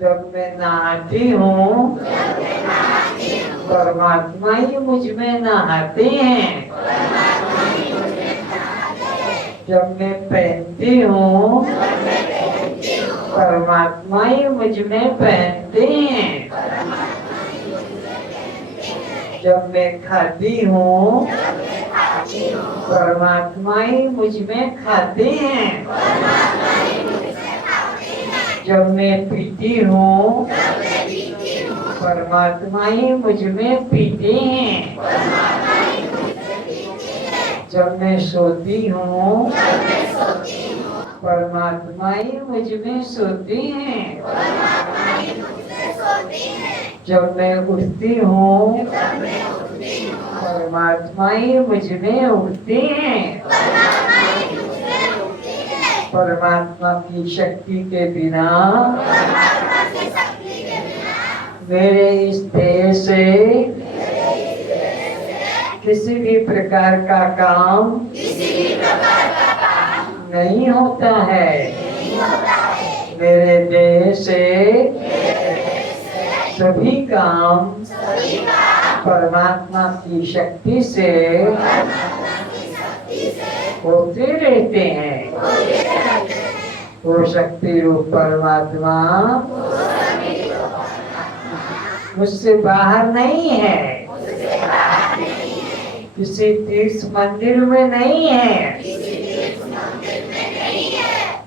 जब मैं नहाती हूँ परमात्मा ही मुझ में नहाते हैं। जब मैं पहनती हूँ परमात्मा ही मुझ में पहनते हैं। जब मैं खाती हूँ परमात्मा ही मुझ में खाते हैं। जब मैं पीती हूँ परमात्मा ही मुझ में पीते हैं। जब मैं सोती हूँ परमात्मा ही मुझ में सोते हैं। जब मैं उठती हूँ परमात्मा ही मुझ में उठते हैं। परमात्मा की शक्ति के बिना मेरे इस देह से किसी भी प्रकार का काम नहीं होता है। मेरे देह से सभी काम परमात्मा की शक्ति से होते रहते हैं। वो शक्ति रूप परमात्मा मुझसे बाहर नहीं है, किसी तीर्थ मंदिर में नहीं है,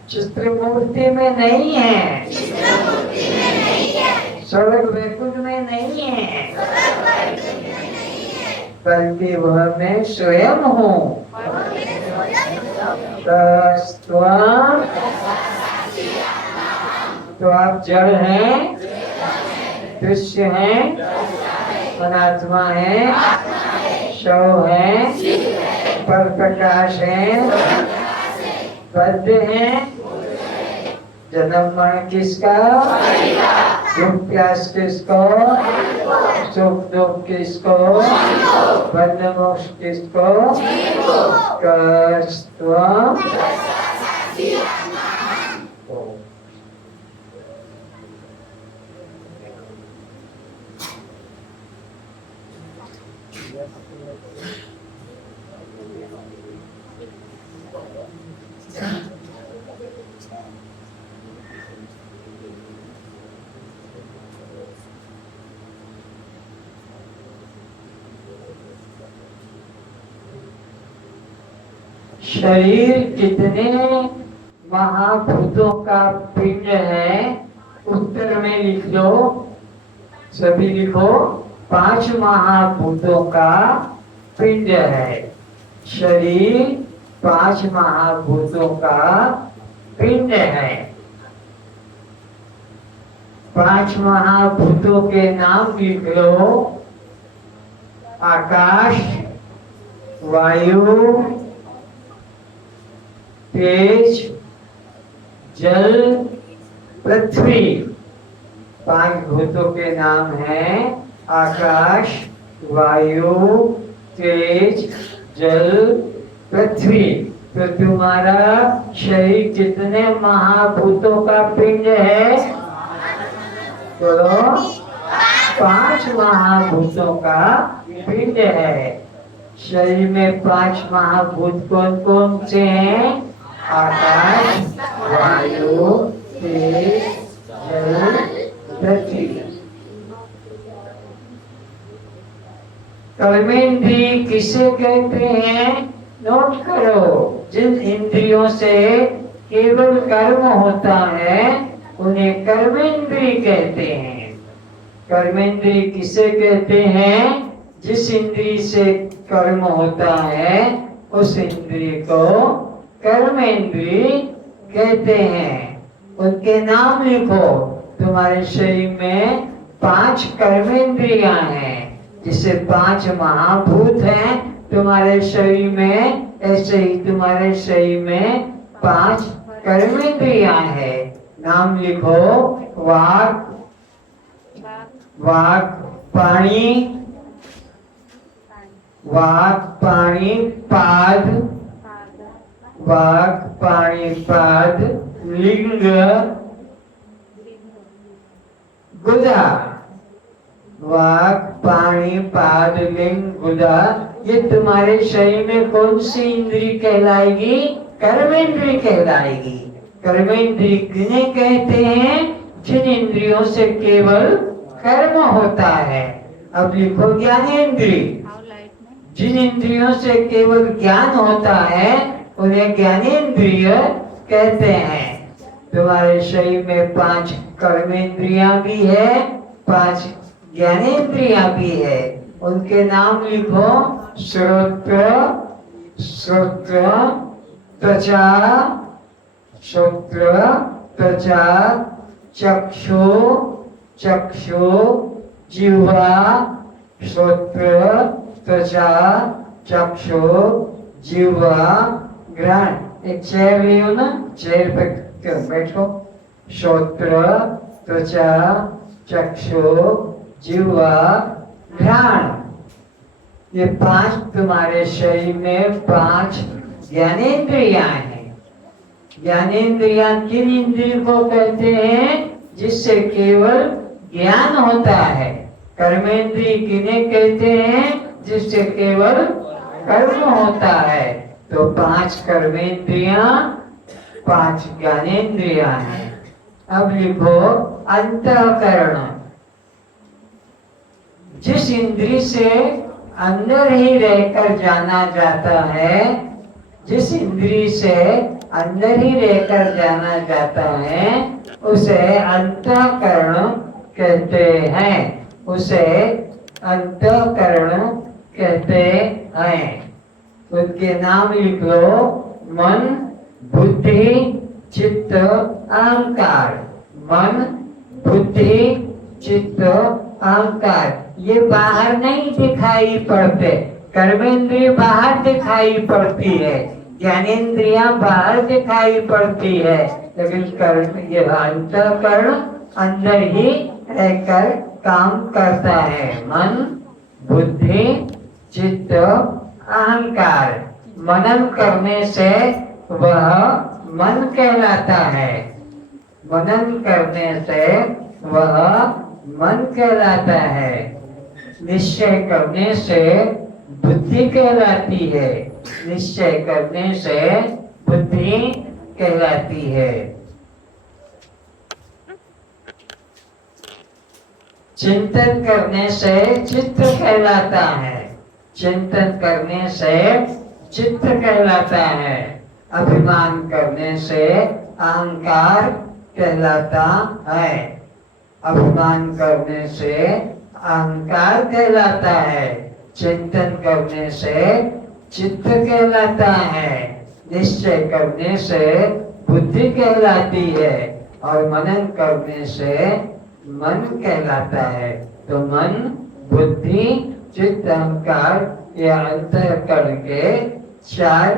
चित्र मूर्ति में नहीं है, स्वर्ग वैकुंठ में नहीं है, बल्कि वह मैं स्वयं हूँ। तो आप जड़ हैं, दृश्य हैं, अनात्मा है, शव है, पर प्रकाश है, बद्ध है। जन्म मरण किसका, दुख प्यास किसको, सुख दुख किसको, बंध मोक्ष किसको, शरीर कितने महाभूतों का पिंड है, उत्तर में लिख लो, सभी लिखो। 5 महाभूतों का पिंड है शरीर, 5 महाभूतों का पिंड है। 5 महाभूतों के नाम लिख लो। आकाश, वायु, तेज, जल, पृथ्वी। 5 भूतों के नाम हैं आकाश, वायु, तेज, जल, पृथ्वी। तो तुम्हारा शरीर कितने महाभूतों का पिंड है? बोलो। 5 महाभूतों का पिंड है। शरीर में 5 महाभूत कौन कौन से हैं? आकाश, वायु, तेज, जल, पृथ्वी। कर्मेंद्रिय किसे कहते हैं? नोट करो। जिन इंद्रियों से केवल कर्म होता है उन्हें कर्मेंद्रिय कहते हैं। कर्मेंद्रिय किसे कहते हैं? जिस इंद्रिय से कर्म होता है उस इंद्रिय को कर्मेंद्रिय कहते हैं। उनके नाम लिखो। तुम्हारे शरीर में 5 कर्मेंद्रियां हैं, जिसे 5 महाभूत हैं तुम्हारे शरीर में। ऐसे ही तुम्हारे शरीर में 5 कर्मेंद्रियां हैं। नाम लिखो। वाक, वाक पाणी, वाक पाणी पाद, वाक पाणी पाद लिंग, गुदा, वाक, पाणी, पाद, लिंग, गुदा, ये तुम्हारे शरीर में कौन सी इंद्री कहलाएगी? कर्मेंद्री कहलाएगी। कर्मेंद्री किन्हें कहते हैं? जिन इंद्रियों से केवल कर्म होता है। अब लिखो ज्ञानेंद्री। जिन इंद्रियों से केवल ज्ञान होता है उन्हें ज्ञानेंद्रिय कहते हैं। तुम्हारे शरीर में 5 कर्मेंद्रियां भी है, 5 ज्ञानेंद्रियां भी है। उनके नाम लिखो। श्रोत्र, श्रोत्र, त्वचा, श्रोत्र, त्वचा, चक्षु, चक्षु, जिह्वा, श्रोत्र, त्वचा, चक्षु, जिह्वा, घ्राण। एक चेयर लियो ना, चेयर पे बैठो। श्रोत्र, त्वचा, चक्षु, जिह्वा, घ्राण, ये 5 तुम्हारे शरीर में 5 ज्ञानेंद्रियां हैं। ज्ञानेंद्रियां किन इंद्रियों को कहते हैं? जिससे केवल ज्ञान होता है। कर्मेंद्रिय किन्हें कहते हैं? जिससे केवल कर्म होता है। तो 5 कर्मेंद्रियां, 5 ज्ञानेंद्रियां हैं। अब लिखो अंतःकरण। जिस इंद्रिय से अंदर ही रहकर जाना जाता है, जिस इंद्रिय से अंदर ही रहकर जाना जाता है, उसे अंतःकरण कहते हैं। उसे अंतःकरण कहते हैं। उनके नाम लिख लो। मन, बुद्धि, चित्त, अहंकार। मन, बुद्धि, चित्त, अहंकार। ये बाहर नहीं दिखाई पड़ते। कर्मेंद्रिय बाहर दिखाई पड़ती है, ज्ञानेंद्रियां बाहर दिखाई पड़ती है, लेकिन कर्म, ये अंतःकरण अंदर ही रहकर काम करता है। मन, बुद्धि, चित्त, अहंकार। मनन करने से वह मन कहलाता है। मनन करने से वह मन कहलाता है। निश्चय करने से बुद्धि कहलाती है। निश्चय करने से बुद्धि कहलाती है। चिंतन करने से चित्त कहलाता है। चिंतन करने से चित्त कहलाता है। अभिमान करने से अहंकार कहलाता है। अभिमान करने से अहंकार कहलाता है। चिंतन करने से चित्त कहलाता है। निश्चय करने से बुद्धि कहलाती है और मनन करने से मन कहलाता है। तो मन, बुद्धि, चित्त, अहंकार ये अंतःकरण के 4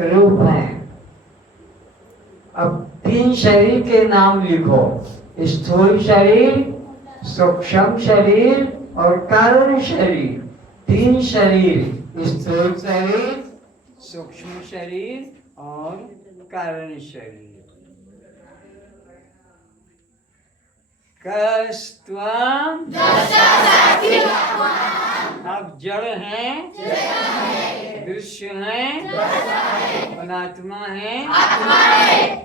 रूप हैं। अब 3 शरीर के नाम लिखो। स्थूल शरीर, सूक्ष्म शरीर और कारण शरीर। 3 शरीर, स्थूल शरीर, सूक्ष्म शरीर और कारण शरीर। कस्त्वं अब जड़ है, दृश्य है, अनात्मा है,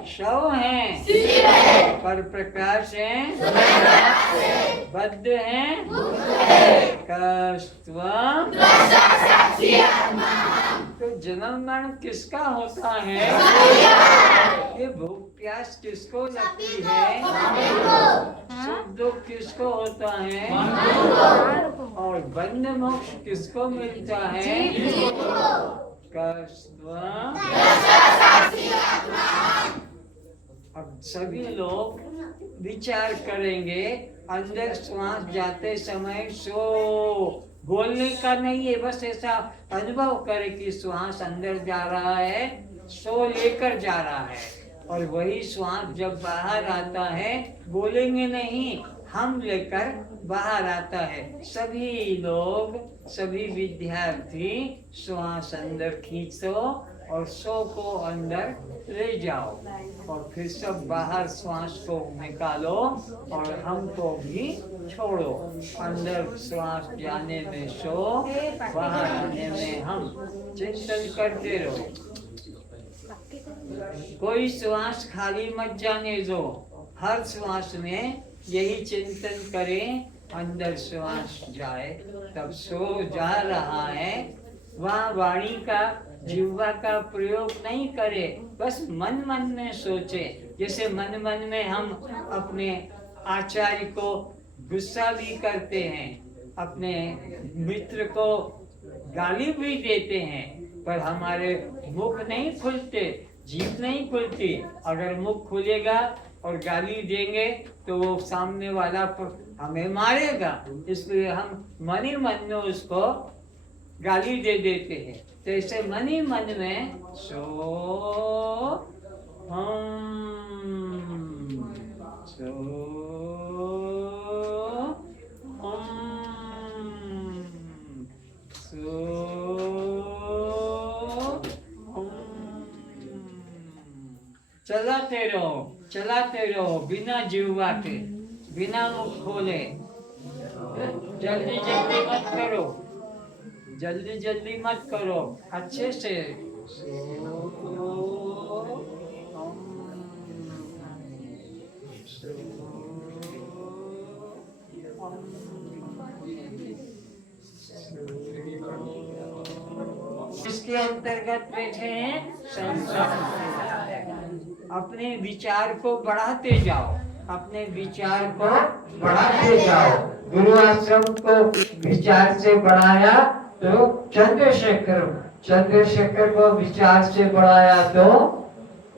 शव है, पर प्रकाश है, बद्ध है, कस्त्वं। तो जन्म मरण किसका होता है? ये भूख प्यास किसको लगती है? सुख दुख किसको होता है? और बंध मोक्ष किसको मिलता है? कस्त्वं। अब सभी लोग विचार करेंगे, अंदर श्वास जाते समय सो बोलने का नहीं है, बस ऐसा अनुभव करे कि श्वास अंदर जा रहा है, सो लेकर जा रहा है। और वही श्वास जब बाहर आता है, बोलेंगे नहीं, हम लेकर बाहर आता है। सभी लोग, सभी विद्यार्थी श्वास अंदर खींचो और सो को अंदर ले जाओ और फिर सब बाहर श्वास को निकालो और हमको भी छोड़ो। अंदर श्वास जाने में सो, बाहर आने में हम। चिंतन करते रहो, कोई श्वास खाली मत जाने दो। हर श्वास में यही चिंतन करें, अंदर श्वास जाए तब सो जा रहा है। वहाँ वाणी का, जिह्वा का प्रयोग नहीं करे, बस मन मन में सोचे। जैसे मन मन में हम अपने आचार्य को गुस्सा भी करते हैं, अपने मित्र को गाली भी देते हैं, पर हमारे मुख नहीं खुलते, जीभ नहीं खुलती। अगर मुख खुलेगा और गाली देंगे तो वो सामने वाला हमें मारेगा, इसलिए हम मन ही मन में उसको गाली दे देते हैं। तो ऐसे मन ही मन में सो चलाते रहो बिना जिह्वा के, बिना मुख खोले। जल्दी जल्दी मत करो, जल्दी जल्दी मत करो, अच्छे से। इसके अंतर्गत बैठे हैं संसार। अपने विचार को बढ़ाते जाओ, अपने विचार को बढ़ाते जाओ। गुरु आश्रम को विचार से बढ़ाया तो चंद्रशेखर को विचार से बढ़ाया तो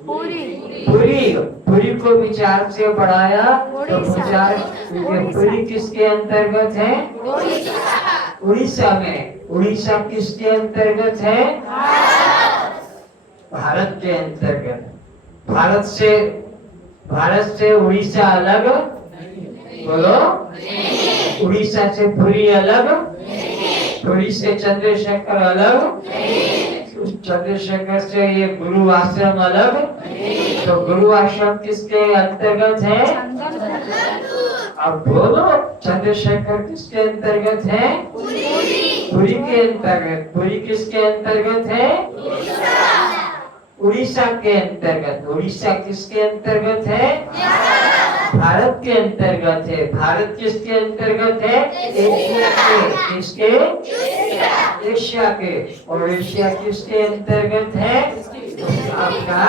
पुरी को विचार से बढ़ाया तो विचार। पुरी किसके अंतर्गत है? उड़ीसा में। उड़ीसा किसके अंतर्गत है? भारत के अंतर्गत। भारत से उड़ीसा अलग? बोलो। उड़ीसा से पुरी अलग? पुरी से चंद्रशेखर अलग? चंद्रशेखर से ये गुरु आश्रम अलग? तो गुरु आश्रम किसके अंतर्गत है? अब बोलो, चंद्रशेखर किसके अंतर्गत है? पुरी के अंतर्गत। पुरी किसके अंतर्गत है? उड़ीसा के अंतर्गत। उड़ीसा किसके अंतर्गत है? भारत के अंतर्गत है। भारत किसके अंतर्गत है? एशिया के। किसके? एशिया के। और एशिया किसके अंतर्गत है? आपका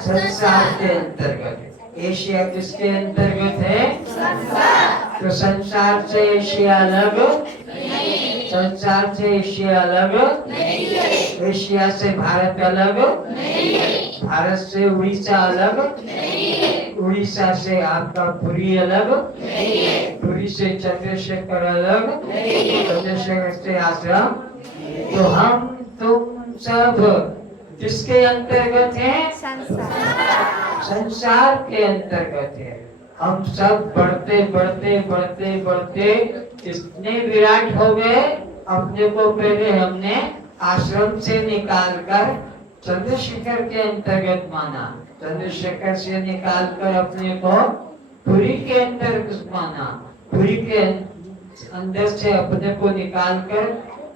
संसार के अंतर्गत। एशिया किसके अंतर्गत है? तो संसार से एशिया अलग? संसार से एशिया अलग? एशिया से भारत अलग? भारत से उड़ीसा अलग? उड़ीसा से आपका पुरी अलग? पुरी से चंद्रशेखर अलग? चंद्रशेखर से आश्रम। तो हम तुम सब किसके अंतर्गत हैं? संसार के अंतर्गत है। हम सब बढ़ते बढ़ते बढ़ते बढ़ते कितने विराट हो गए। अपने को पहले हमने आश्रम से निकालकर चंद्रशेखर के अंतर्गत माना, चंद्रशेखर से निकालकर अपने को पुरी के अंतर्गत माना, पुरी के अंदर से अपने को निकालकर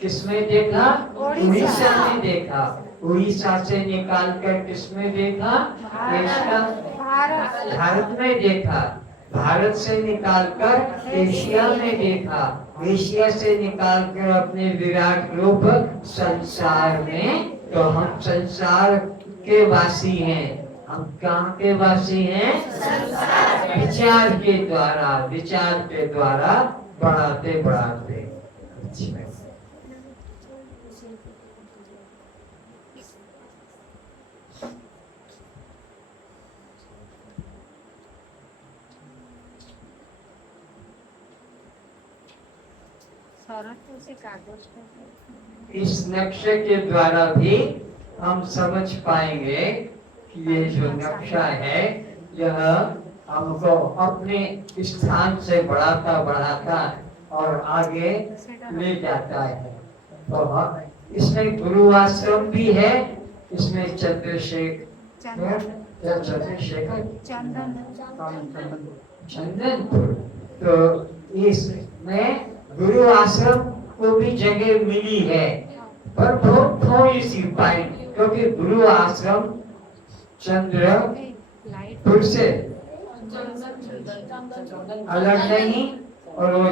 किसमें देखा? उड़ीसा में देखा। उड़ीसा से निकालकर किसमें देखा? भारत में देखा। भारत से निकालकर एशिया में देखा। एशिया से निकालकर अपने विराट रूप संसार में। तो हम संसार के वासी हैं। हम कहाँ के वासी हैं? विचार के द्वारा, विचार के द्वारा बढ़ाते बढ़ाते। इस नक्शे के द्वारा भी हम समझ पाएंगे कि ये जो नक्शा है यह हमको अपने स्थान से बढ़ाता बढ़ाता और आगे ले जाता है। तो इसमें गुरु आश्रम भी है, इसमें चंद्रशेखर या चंद्रशेखर चंदनपुर। तो इसमें गुरु आश्रम को भी जगह मिली है, पर बहुत थोड़ी सी पाई, क्योंकि गुरु आश्रम चंद्रपुर से अलग नहीं, और वो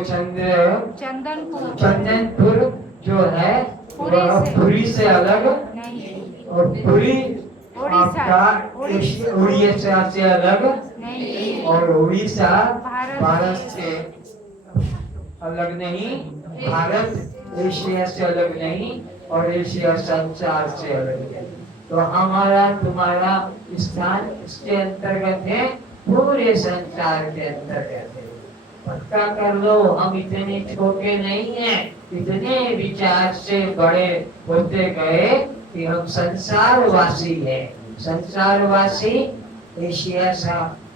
चंदनपुर जो है वह पुरी से अलग नहीं, और पुरी आपका उड़ीसा से अलग नहीं, और उड़ीसा भारत से अलग नहीं, भारत एशिया से अलग नहीं, और एशिया संसार से अलग है। तो हमारा तुम्हारा स्थान इसके अंतर्गत है, पूरे संसार के अंतर्गत है। पक्का कर लो, हम इतने छोटे नहीं हैं, इतने विचार से बड़े होते गए कि हम संसारवासी हैं। संसारवासी एशिया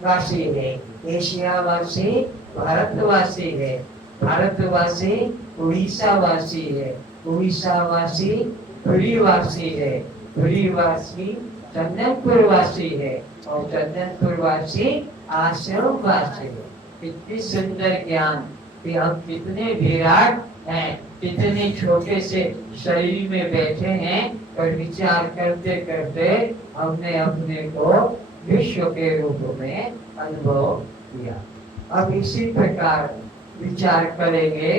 वासी है, एशियावासी भारतवासी है, भारतवासी उड़ीसावासी है, उड़ीसावासी पुरीवासी है, पुरीवासी चंदनपुरवासी है, और चंदनपुरवासी आश्रमवासी है। कितनी सुंदर ज्ञान कि हम कितने विराट हैं, कितने छोटे से शरीर में बैठे हैं, और विचार करते करते हमने अपने को विश्व के रूप में अनुभव किया। अब इसी प्रकार विचार करेंगे।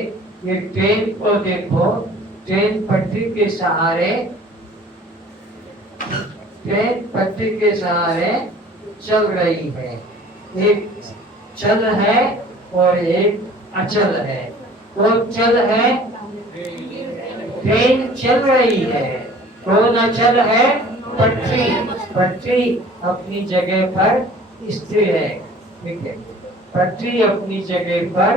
ये ट्रेन को देखो, ट्रेन पटरी के सहारे, ट्रेन पटरी के सहारे चल रही है। एक चल है और एक अचल है। कौन चल है? ट्रेन चल रही है। कौन अचल है? पटरी। पटरी अपनी जगह पर स्थिर है, ठीक है। पटरी अपनी जगह पर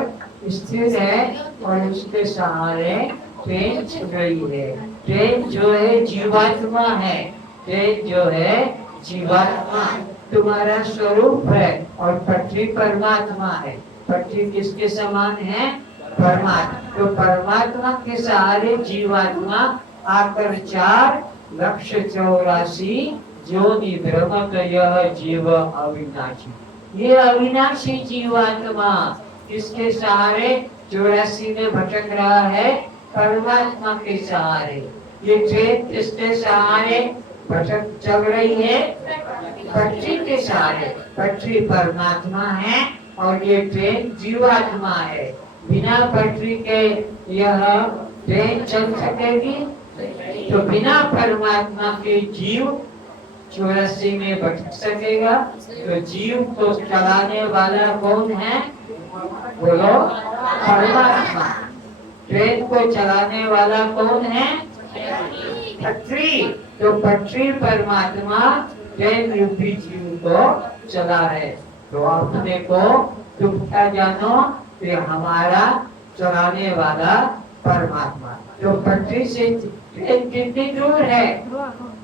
स्थिर है और उसके सहारे ट्रेन चल रही है। ट्रेन जो है जीवात्मा है, ट्रेन जो है जीवात्मा तुम्हारा स्वरूप है, और पटरी परमात्मा है। पटरी किसके समान है? परमात्मा। तो परमात्मा के सहारे जीवात्मा आकर 4,84,000 जोनि भ्रमत यह जीव अविनाशी। ये अविनाशी जीवात्मा किसके सहारे 84 में भटक रहा है? परमात्मा के सहारे। ये ट्रेन किसके सहारे भटक चल रही है? पटरी के सहारे। पटरी परमात्मा है और ये ट्रेन जीवात्मा है। बिना पटरी के यह ट्रेन चल सकेगी? तो बिना परमात्मा के जीव 84 में भटक सकेगा। तो जीव को चलाने वाला कौन है? बोलो, परमात्मा। ट्रेन को चलाने वाला कौन है? पटरी। तो पटरी परमात्मा ट्रेन रूपी जीव को चला है। तो अपने को तुम क्या जानो कि हमारा चलाने वाला परमात्मा। तो पटरी से ट्रेन कितनी दूर है?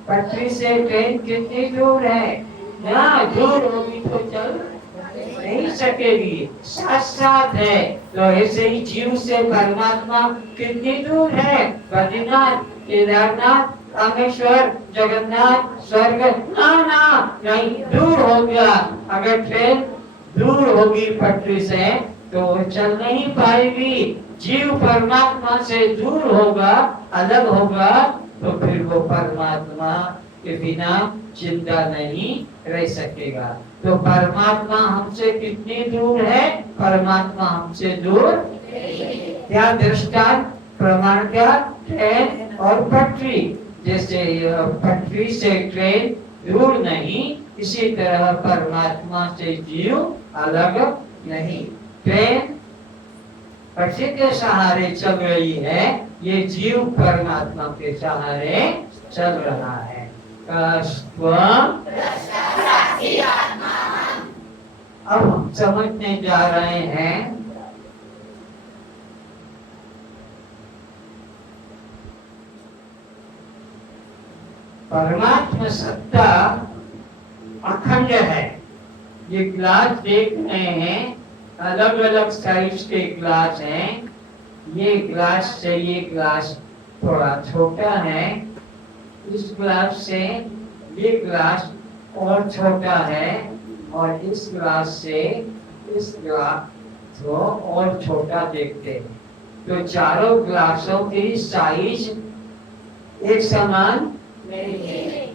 पटरी से ट्रेन कितनी दूर है? ना दूर होगी तो चल नहीं सकेगी, साथ साथ है। तो ऐसे ही जीव से परमात्मा कितनी दूर है? बद्रीनाथ, केदारनाथ, रामेश्वर, जगन्नाथ, स्वर्ग ना नहीं, दूर हो गया। अगर ट्रेन दूर होगी पटरी से तो वो चल नहीं पाएगी। जीव परमात्मा से दूर होगा, अलग होगा, तो फिर वो परमात्मा के बिना जिंदा नहीं रह सकेगा। तो परमात्मा हमसे कितनी दूर है? परमात्मा हमसे दूर। क्या दृष्टांत प्रमाण? क्या? ट्रेन और पटरी। जैसे पटरी से ट्रेन दूर नहीं, इसी तरह परमात्मा से जीव अलग नहीं। ट्रेन पटरी के सहारे चल रही है, ये जीव परमात्मा के सहारे चल रहा है। अब हम समझने जा रहे हैं परमात्मा सत्ता अखंड है। ये ग्लास देख रहे हैं, अलग अलग साइज के ग्लास हैं। ये ग्लास से ये ग्लास थोड़ा छोटा है, इस ग्लास से ये ग्लास और छोटा है और इस ग्लास से इस ग्लास को और छोटा देखते हैं। तो चारों ग्लासों की साइज एक समान नहीं है,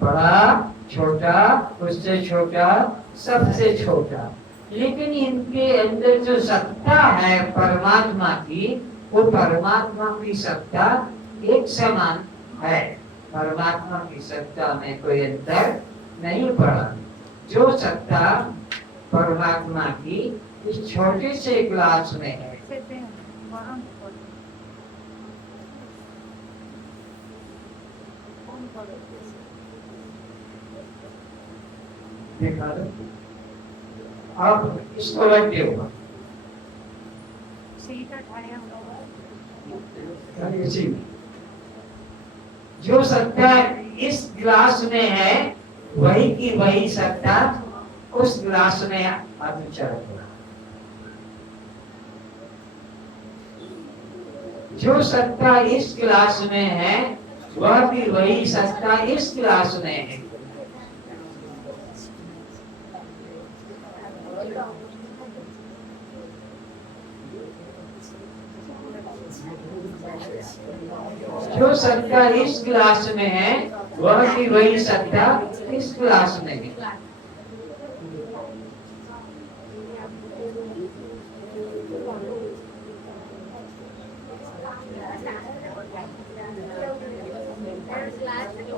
बड़ा छोटा उससे छोटा सबसे छोटा। लेकिन इनके अंदर जो सत्ता है परमात्मा की, वो परमात्मा की सत्ता एक समान है। परमात्मा की सत्ता में कोई अंतर नहीं पड़ा। जो सत्ता परमात्मा की इस छोटे से ग्लास में है, देखा अब इसको रखते हो जो सत्ता इस ग्लास में है वही की वही सत्ता उस ग्लास में अभिचर होगा। जो सत्ता इस ग्लास में है वह भी वही सत्ता इस ग्लास में है। जो सत्ता इस ग्लास में है वह भी वही सत्ता इस ग्लास में है।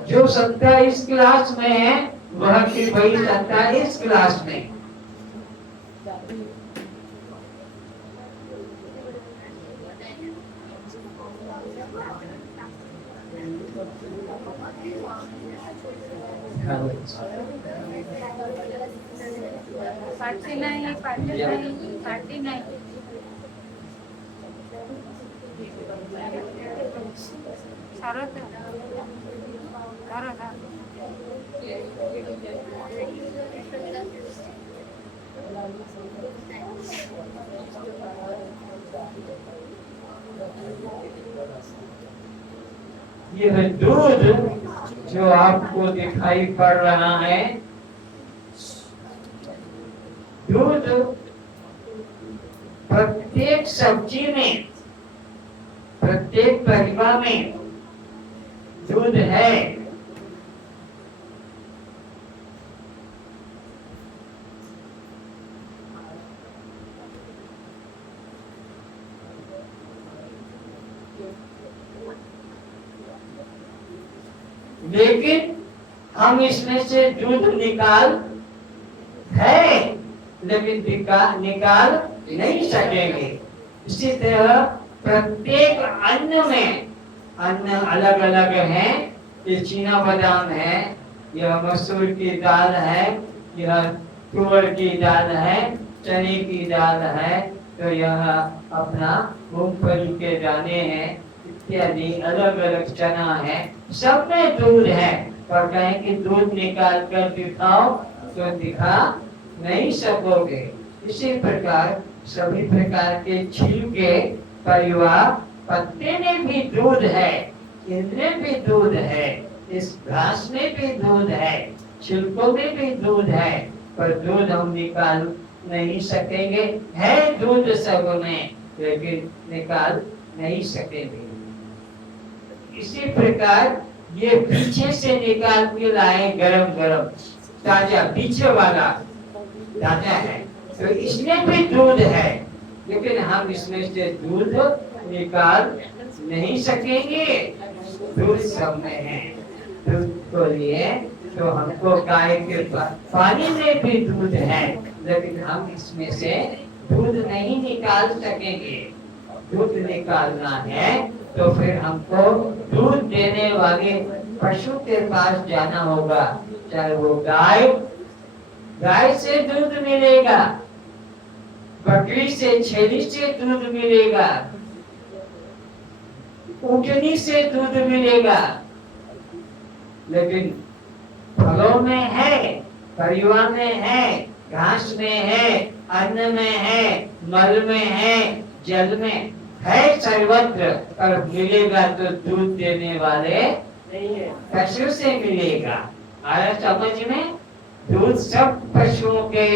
जो सत्ता इस ग्लास में है वह भी वही सत्ता इस ग्लास में। यह दूध जो आपको दिखाई पड़ रहा है, दूध प्रत्येक सब्जी में, प्रत्येक परिवार में दूध है। लेकिन हम इसमें से दूध निकाल लेकिन निकाल नहीं सकेंगे। इसी तरह प्रत्येक अन्न में, अन्न अलग अलग है। ये चीना बादाम है, यह मसूर की दाल है, यह तुअर की दाल है, चने की दाल है, तो यह अपना मूंगफली के दाने हैं इत्यादि अलग अलग चना है। सब में दूध है, पर कहें कि दूध निकाल कर दिखाओ तो दिखा नहीं सकोगे। इसी प्रकार सभी प्रकार के छिलके, परिवार, पत्ते में भी दूध है, इनमें भी दूध है, इस घास में भी दूध है, छिलकों में भी दूध है, पर दूध हम निकाल नहीं सकेंगे। है दूध सब में, लेकिन निकाल नहीं सकेंगे। इसी प्रकार ये पीछे से निकाल के लाए गरम गरम ताजा, पीछे वाला ताजा है, तो इसमें भी दूध है, लेकिन हम इसमें से दूध निकाल नहीं सकेंगे। दूध सब में है। दूध को लिए तो हमको गाय के पानी में भी दूध है, लेकिन हम इसमें से दूध नहीं निकाल सकेंगे। दूध निकालना है तो फिर हमको दूध देने वाले पशु के पास जाना होगा, चाहे वो गाय से दूध मिलेगा, बकरी से, छेली से दूध मिलेगा, ऊँटनी से दूध मिलेगा, लेकिन फलों में है, परिवार में है, घास में है, अन्न में है, मल में है, जल में है, सर्वत्र। पर मिलेगा तो दूध देने वाले पशु से मिलेगा। आया समझ में? दूध सब पशुओं के,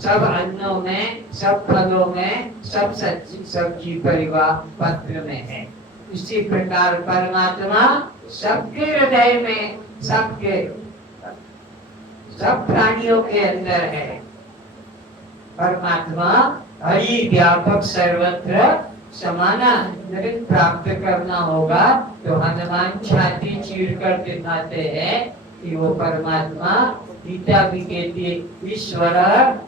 सब अन्नों में, सब फलों में, सब सब्जी परिवार पत्र में है। इसी प्रकार परमात्मा सबके हृदय में, सबके सब प्राणियों के अंदर है। परमात्मा हरि व्यापक सर्वत्र समाना। लेकिन प्राप्त करना होगा तो हनुमान छाती चीर कर दिखाते हैं कि वो परमात्मा, गीता भी कहती है, ईश्वर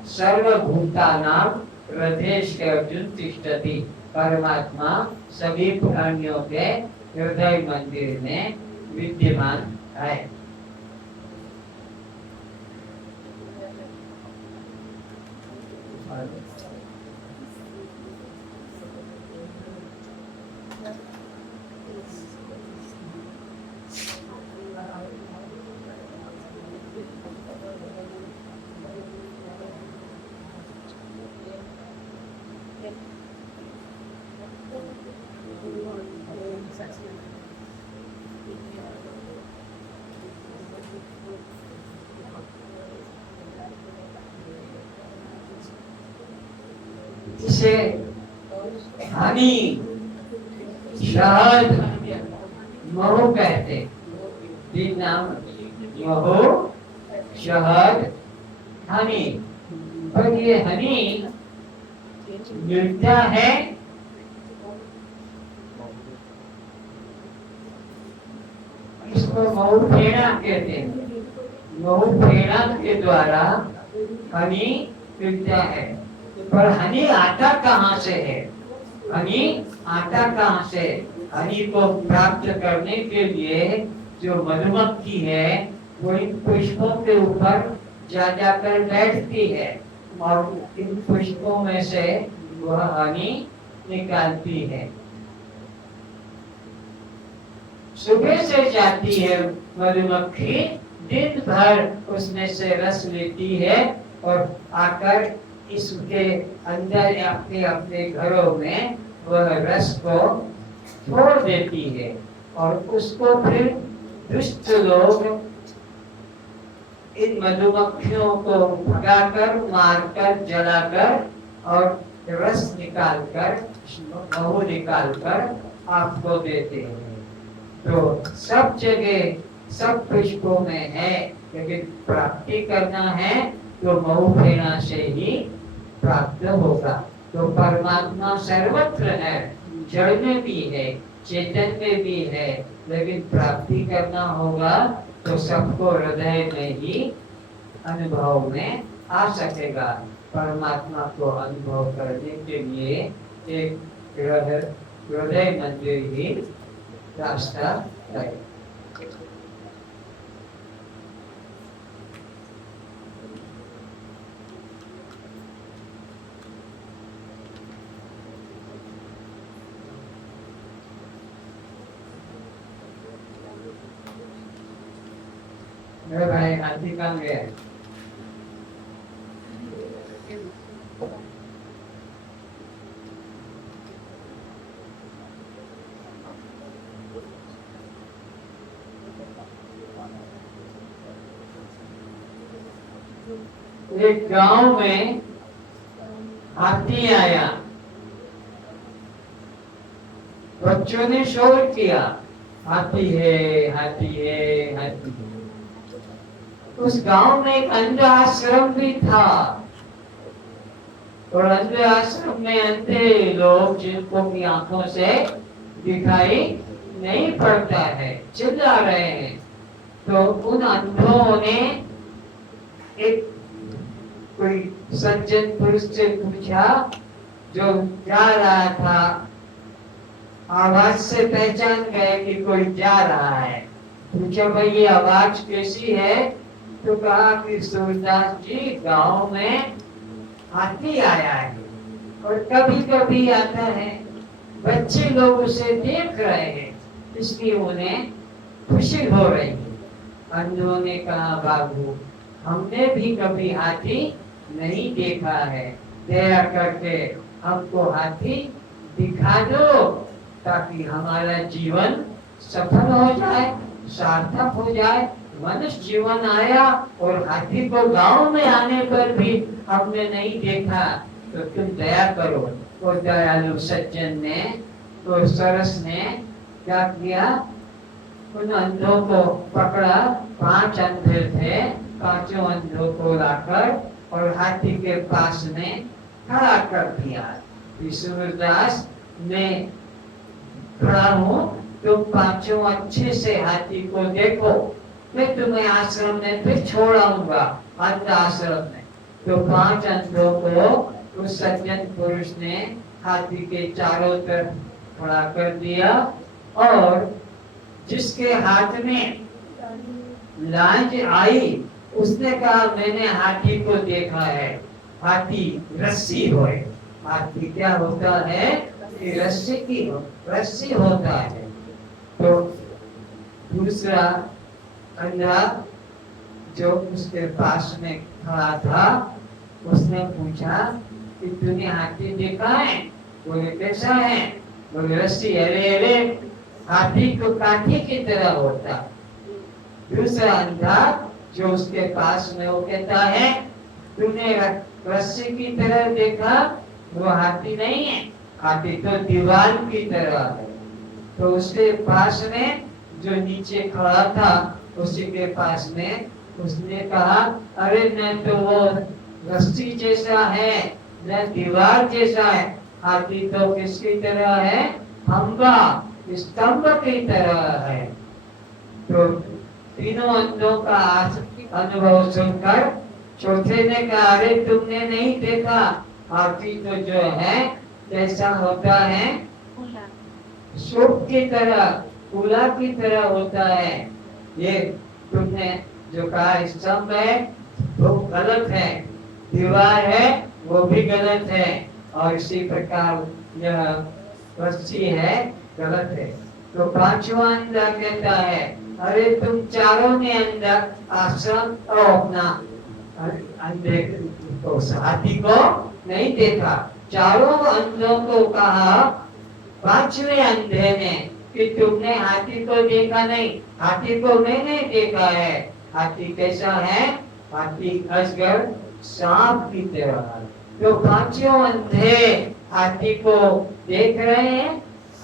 सर्वभूतानां हृदये अर्जुन तिष्ठति। परमात्मा सभी प्राणियों के हृदय मंदिर में विद्यमान है। इसे हनी, शहद, महू कहते। तीन नाम, महू, शहद, हनी। और ये हनी मिलता है इसको महू फेड़ा कहते हैं। महू फेड़ा के द्वारा हनी मिलता है। पर हनी आता कहाँ से है? हनी आता कहाँ से? हनी को प्राप्त करने के लिए जो मधुमक्खी है वो इन पुष्पों के ऊपर जा जाकर बैठती है और इन पुष्पों में से वह हनी निकालती है। सुबह से जाती है मधुमक्खी, दिन भर उसमें से रस लेती है और आकर इसके अंदर अपने अपने घरों में वह रस को छोड़ देती है और उसको फिर दुष्ट लोग इन मधुमक्खियों को भगाकर, मारकर, जलाकर और रस निकालकर, महू निकालकर आपको देते हैं। तो सब जगह, सब पुष्पों में है, लेकिन प्राप्ति करना है तो महू फेड़ा से ही प्राप्त होगा। तो परमात्मा सर्वत्र है, जड़ में भी है, चेतन में भी है, लेकिन प्राप्ति करना होगा तो सबको हृदय में ही अनुभव में आ सकेगा। परमात्मा को अनुभव करने के लिए एक हृदय मंदिर ही रास्ता है। मेरे भाई हाथी कहाँ गया? एक गांव में हाथी आया। बच्चों ने शोर किया, हाथी है, हाथी है, हाथी है। उस गांव में एक अंध आश्रम भी था और अंध आश्रम में अंधे लोग जिनको की आंखों से दिखाई नहीं पड़ता है चिल्ला रहे हैं। तो उन अंधों ने एक कोई सज्जन पुरुष से पूछा जो जा रहा था, आवाज से पहचान गए कि कोई जा रहा है। पूछा भाई ये आवाज कैसी है? तो कहा कि सूरदास जी गांव में हाथी आया है और कभी कभी आता है, बच्चे लोग उसे देख रहे हैं इसलिए उन्हें खुशी हो रही है। अंधों ने कहा बाबू हमने भी कभी हाथी नहीं देखा है, दया करके हमको हाथी दिखा दो ताकि हमारा जीवन सफल हो जाए। सार्थक हो जाए। मनुष्य जीवन आया और हाथी को गांव में आने पर भी हमने नहीं देखा, तो तुम दया करो। वो दयालु सज्जन ने, तो सरस ने क्या किया, उन अंधों को पकड़ा। 5 अंधे थे, 5 अंधों को लाकर और हाथी के पास में खड़ा कर दिया। सूरदास ने खड़ा हूँ, तुम 5 अच्छे से हाथी को देखो, मैं तुम्हें आश्रम में फिर छोड़ आऊंगा, अंध आश्रम में। तो 5 अंधों को उस सज्जन पुरुष ने हाथी के चारों तरफ खड़ा कर दिया और जिसके हाथ में लाज आई उसने कहा मैंने हाथी को देखा है। हाथी रस्सी होए, हाथी क्या होता है, रस्सी की रस्सी होता है। तो दूसरा अंधा जो उसके पास में खड़ा था उसने पूछा कि तूने हाथी देखा है? बोले कैसा है? बोले रस्सी, अरे अरे हाथी तो काठी की तरह होता। दूसरा अंधा जो उसके पास में, वो कहता है तूने रस्सी की तरह देखा, वो हाथी नहीं है, हाथी तो दीवार की तरह है। तो उसके पास में जो नीचे खड़ा था उसी के पास में उसने कहा अरे न तो वो रस्सी जैसा है न दीवार जैसा है, हाथी तो किसकी तरह है, खंबा स्तंभ की तरह है। तो तीनों अंधों का अनुभव सुनकर चौथे ने कहा अरे तुमने नहीं देखा, हाथी तो जो है कैसा होता है, सूप की तरह, फूला की तरह होता है। ये तुमने जो कहा स्तंभ है वो गलत है, दीवार है वो भी गलत है, और इसी प्रकार यह रस्सी है गलत है। तो 5वां अंधा कहता है अरे तुम चारों ने अंदर आश्रम और अपना अंधे को हाथी को नहीं देखा। चारों अंधों को कहा 5वें अंधे ने कि तुमने हाथी को देखा नहीं, हाथी को मैंने देखा है। हाथी कैसा है, हाथी अजगर सांप की तरह। तो 5 अंधे हाथी को देख रहे हैं।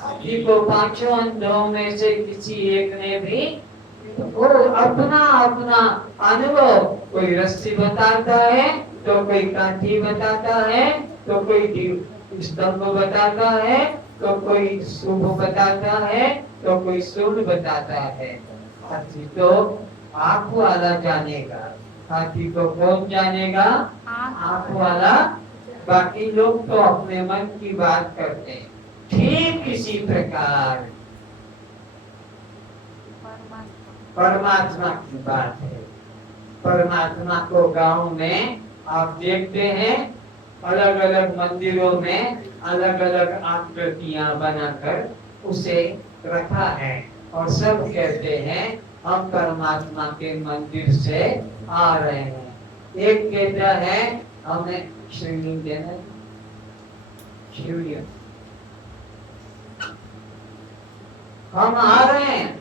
हाथी को 5 अंधों में से किसी एक ने भी वो अपना अपना अनुभव, कोई रस्सी बताता है तो कोई काठी बताता है तो कोई स्तंभ बताता है तो कोई शुभ बताता है तो कोई शुभ बताता है। हाथी तो आँख वाला जानेगा, हाथी को कौन जानेगा, आँख वाला। बाकी लोग तो अपने मन की बात करते हैं। ठीक इसी प्रकार परमात्मा की बात है। परमात्मा को गांव में आप देखते हैं अलग अलग मंदिरों में अलग अलग आकृतियां बनाकर उसे रखा है और सब कहते हैं हम परमात्मा के मंदिर से आ रहे हैं। एक कहता है हमें शिवलिंग देना, शिवलिंग हम आ रहे हैं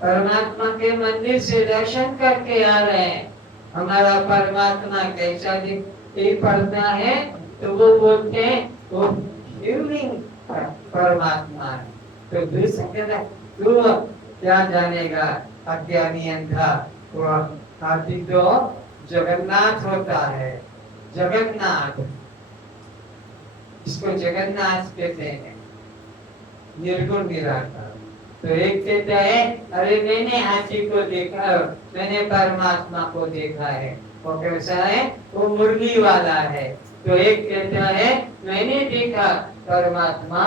परमात्मा के मंदिर से दर्शन करके आ रहे हैं। हमारा परमात्मा कैसा दिखाई पड़ता है तो वो बोलते हैं वो शिवलिंग परमात्मा है। तो दूसरा तू क्या जानेगा अज्ञानी अंधा, वो हाथी तो जगन्नाथ होता है, जगन्नाथ, इसको जगन्नाथ कहते हैं, निर्गुण निराकार। तो एक कहता है अरे मैंने हाथी को देखा, मैंने परमात्मा को देखा है, वो कैसा है, वो मुरली वाला है। तो एक कहता है मैंने देखा परमात्मा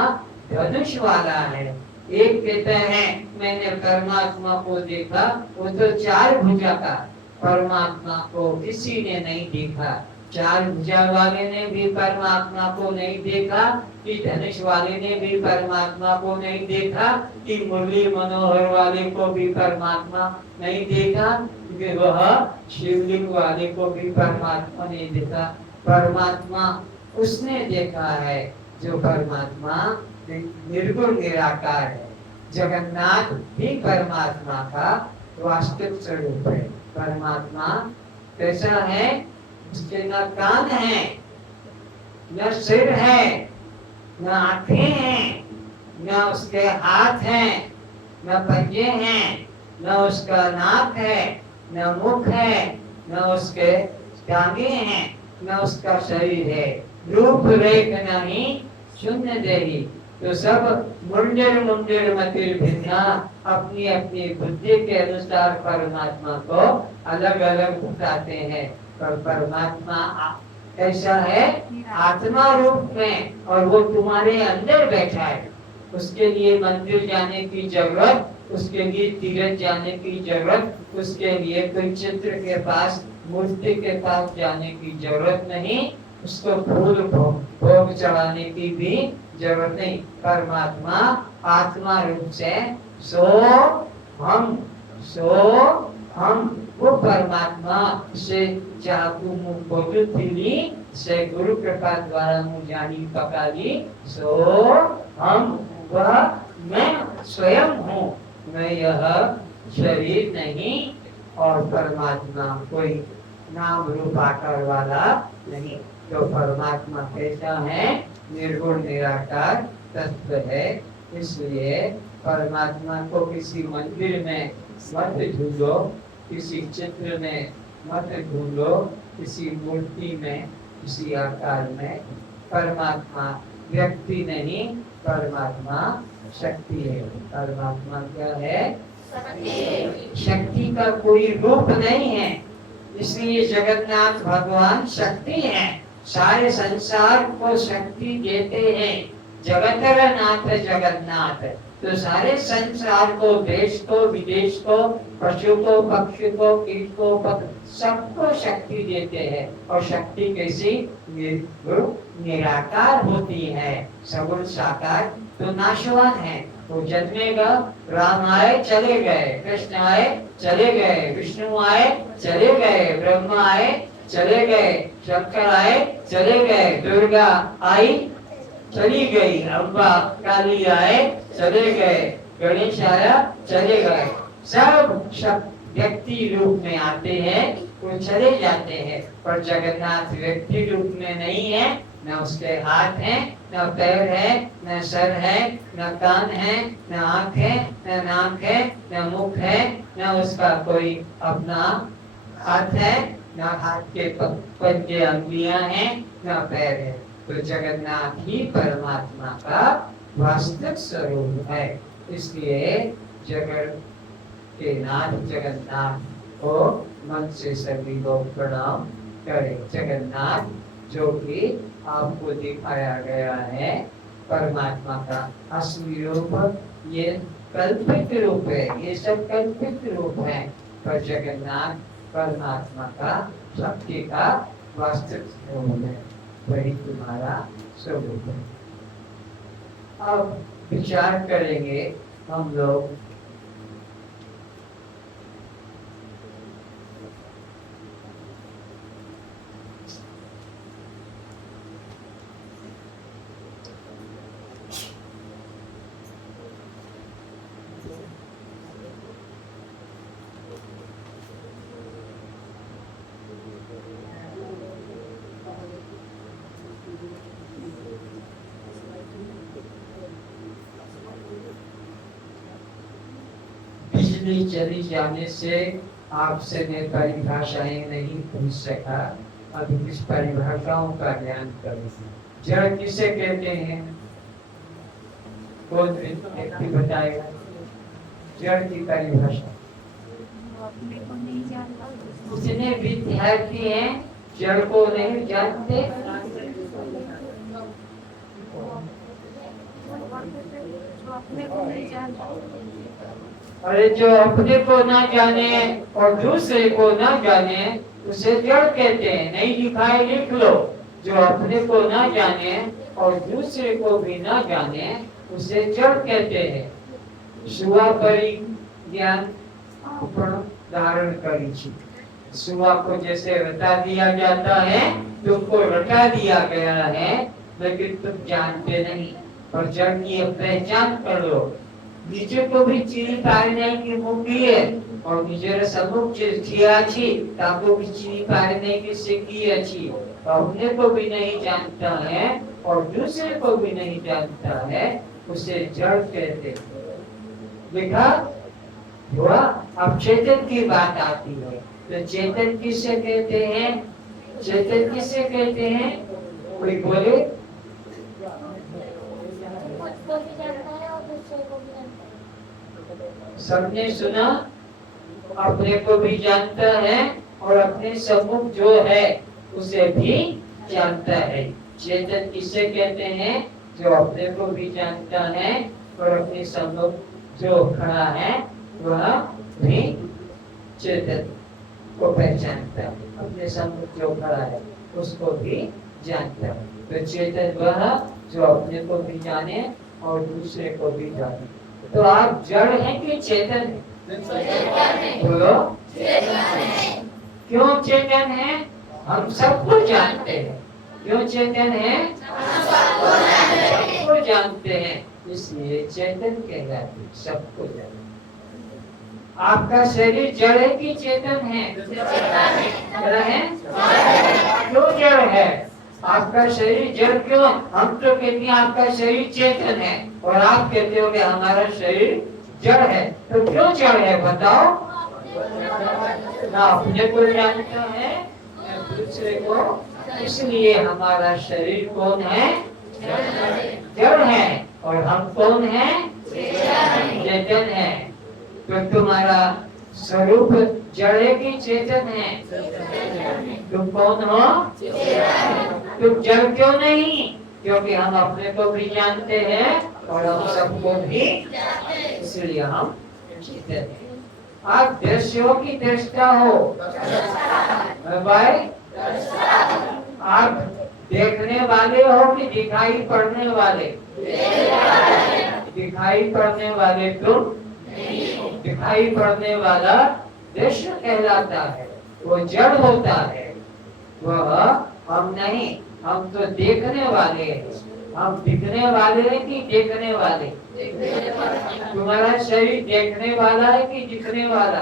धनुष वाला है। एक कहता है मैंने परमात्मा को देखा वो तो 4 भुजा का, परमात्मा को किसी ने नहीं देखा। 4 भुजा वाले ने भी परमात्मा को नहीं देखा, कि धनुष वाले ने भी परमात्मा को नहीं देखा, कि मुरली मनोहर वाले को भी परमात्मा नहीं देखा, क्योंकि वह शिवलिंग वाले को भी परमात्मा नहीं देखा। परमात्मा उसने देखा है जो परमात्मा निर्गुण निराकार है। जगन्नाथ भी परमात्मा का वास्तविक स्वरूप है। परमात्मा कैसा है? उसके न कान है, न सिर है, न आंखें हैं, न उसके हाथ हैं, न पंजे हैं, न उसका नाक है, न मुख है, न उसके टांगे हैं, न उसका शरीर है। रूप रेख नहीं शून्य देही। तो सब मुंडेर मुंडेर मतिर भिन्ना, अपनी अपनी बुद्धि के अनुसार परमात्मा को अलग अलग बताते हैं। पर परमात्मा ऐसा है आत्मा रूप में, और वो तुम्हारे अंदर बैठा है। उसके लिए मंदिर जाने की जरूरत, उसके लिए तीर्थ जाने की जरूरत, उसके लिए कोई चित्र के पास, मूर्ति के पास जाने की जरूरत नहीं, उसको फूल भोग चढ़ाने की भी जरूरत नहीं। परमात्मा आत्मा रूप से सो हम वो परमात्मा से चाकू मुख बोलू थी से गुरु कृपा द्वारा मुझ जानी पकाली। सो हम वह मैं स्वयं हूँ, मैं यह शरीर नहीं, और परमात्मा कोई नाम रूप आकार वाला नहीं। तो परमात्मा कैसा है? निर्गुण निराकार तत्व है। इसलिए परमात्मा को किसी मंदिर में मत ढूंढो, किसी चित्र में मत ढूंढो, किसी मूर्ति में, किसी आकार में। परमात्मा व्यक्ति नहीं, परमात्मा शक्ति है। परमात्मा क्या है? शक्ति का कोई रूप नहीं है। इसलिए जगन्नाथ भगवान शक्ति है, सारे संसार को शक्ति देते हैं। जगतर नाथ जगन्नाथ, तो सारे संसार को, देश को, विदेश को, पशु को, पक्षी को, कीट को, सबको शक्ति देते हैं। और शक्ति कैसी? निराकार होती है। सगुण साकार तो नाशवान है। वो जन्मेगा, राम आए चले गए, कृष्ण आए चले गए, विष्णु आए चले गए, ब्रह्मा आए चले गए, शंकर आए चले गए, दुर्गा आई चली गई, अम्बा काली आए चले गए, गणेश आया चले गए। सब व्यक्ति रूप में आते हैं, वो चले जाते हैं। पर जगन्नाथ व्यक्ति रूप में नहीं है। न उसके हाथ हैं, न पैर है, न सर है, न कान है, न आँख है, न नाक है, न मुख है, न उसका कोई अपना हाथ है, न हाथ के पंजे अंगुलियां हैं, न पैर है। तो जगन्नाथ ही परमात्मा का वास्तविक स्वरूप है। इसलिए जगत के नाथ जगन्नाथ को मन से सभी लोग प्रणाम करें। जगन्नाथ जो कि आपको दिखाया गया है, परमात्मा का असली रूप ये कल्पित रूप है। ये सब कल्पित रूप है, पर जगन्नाथ परमात्मा का शक्ति का वास्तविक स्वरूप है, वही तुम्हारा स्वरूप है। अब विचार करेंगे हम लोग बिजली चली जाने से आपसे मैं परिभाषाएं नहीं पूछ सका। अब इस परिभाषाओं का ज्ञान करें। जड़ किसे कहते हैं? कौन व्यक्ति बताएगा जड़ की परिभाषा? जितने विद्यार्थी हैं जड़ को नहीं जानते। अरे जो अपने को ना जाने और दूसरे को ना जाने उसे जड़ कहते हैं। नहीं लिखा है, लिख लो। जो अपने को ना जाने और दूसरे को भी ना जाने उसे जड़ कहते हैं। सुआ परी ज्ञान धारण करी छी। सुआ को जैसे रटा दिया जाता है, तुमको रटा दिया गया है, लेकिन तुम जानते नहीं। और जड़ की पहचान कर लो। नीचे को भी चीनी पानी की मूंगी है, और निजर सम्मुख किया छी ताको बिचनी पारने की सीखी अच्छी अपने को भी नहीं जानता है और दूसरे को भी नहीं जानता है उसे जड़ कहते हैं। देखा हुआ। अब चेतन की बात आती है तो चेतन किसे कहते हैं? चेतन किसे कहते हैं? कोई बोले? सबने सुना? अपने को भी जानता है और अपने सम्मुख जो है उसे भी जानता है। चेतन किसे कहते हैं? जो अपने को भी जानता है और अपने सम्मुख जो खड़ा है वह भी चेतन को पहचानता है। अपने सम्मुख जो खड़ा है उसको भी जानता है। तो चेतन वह जो अपने को भी जाने और दूसरे को भी जाने। तो आप जड़ हैं कि चेतन है? बोलो। क्यों चेतन है? हम सबको जानते हैं। क्यों चेतन है? सबको जानते हैं इसलिए चेतन कहलाते। सबको जानते। आपका शरीर जड़ है कि चेतन है? जड़ है। क्यों जड़ है? आपका शरीर जड़ क्यों? हम तो कहते हैं आपका शरीर चेतन है और आप कहते हो कि हमारा शरीर जड़ है। तो क्यों जड़ है बताओ? ना अपने को जानता है ना दूसरे को। इसलिए हमारा शरीर कौन है? जड़ है। और हम कौन है? चेतन है। तो तुम्हारा स्वरूप जड़ है कि चेतन है? तुम कौन हो? तुम जड़ क्यों नहीं? क्योंकि हम अपने को भी जानते हैं और हम सबको भी, इसलिए हम चेतन हैं। आप दृश्य हो कि दृष्टा हो? भाई आप देखने वाले हो कि दिखाई पड़ने वाले? दिखाई पड़ने वाले तुम। दिखाई पड़ने वाला दृश्य कहलाता है, वो जड़ होता है। वह हम नहीं, हम तो देखने वाले हैं। हम दिखने वाले हैं कि देखने वाले? तुम्हारा शरीर देखने वाला है कि दिखने वाला?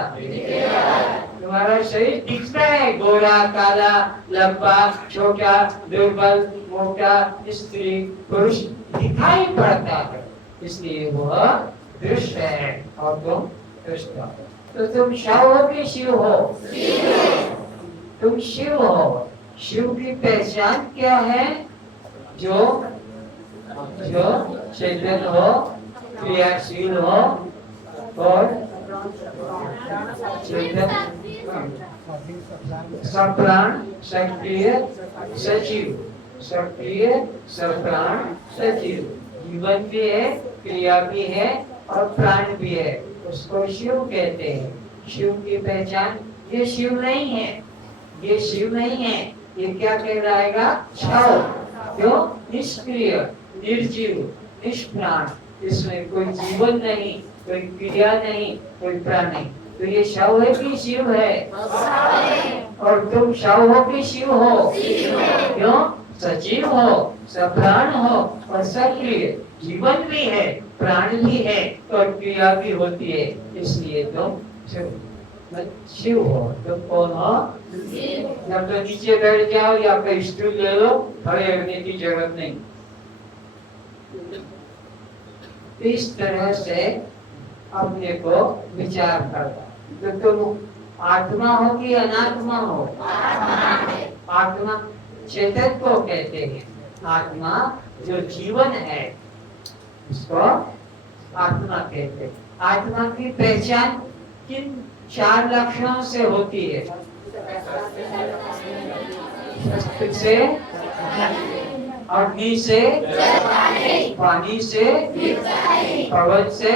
तुम्हारा शरीर दिखता है, गोरा काला, लंबा छोटा, दुर्बल मोटा, स्त्री पुरुष दिखाई पड़ता है, इसलिए वह दृश्य है और तुम दृष्टा। तो तुम शव हो कि शिव हो? तुम शिव हो। शिव की पहचान क्या है? जो चेतन हो, क्रियाशील हो और चेतन, सप्राण, सक्रिय, सजीव। सक्रिय, सप्राण, सजीव। जीवन भी है, क्रिया भी है और प्राण भी है। उसको शिव कहते हैं। शिव की पहचान, ये शिव नहीं है, ये शिव नहीं है, ये क्या कहलाएगा? क्षव। क्यों? निष्क्रिय, निर्जीव, निष्प्राण। इसमें कोई जीवन नहीं, कोई क्रिया नहीं, कोई प्राण नहीं। तो ये शव है कि शिव है? और तुम शव हो कि शिव हो? क्यों? सजीव हो, सप्राण हो और सक्रिय। जीवन भी है, प्राण भी है और क्रिया भी होती है, इसलिए तुम शिव हो। तुम कौन हो? जब तो नीचे बैठ जाओ या कोई स्टूल ले लो, खड़े होने की जरूरत नहीं। इस तरह से अपने को विचार करना। तो तुम आत्मा हो कि अनात्मा हो? आत्मा चेतन को कहते हैं। आत्मा जो जीवन है उसको आत्मा कहते हैं। आत्मा की पहचान किन 4 लक्षणों से होती है? से, अग्नि से, पानी से, पवन से।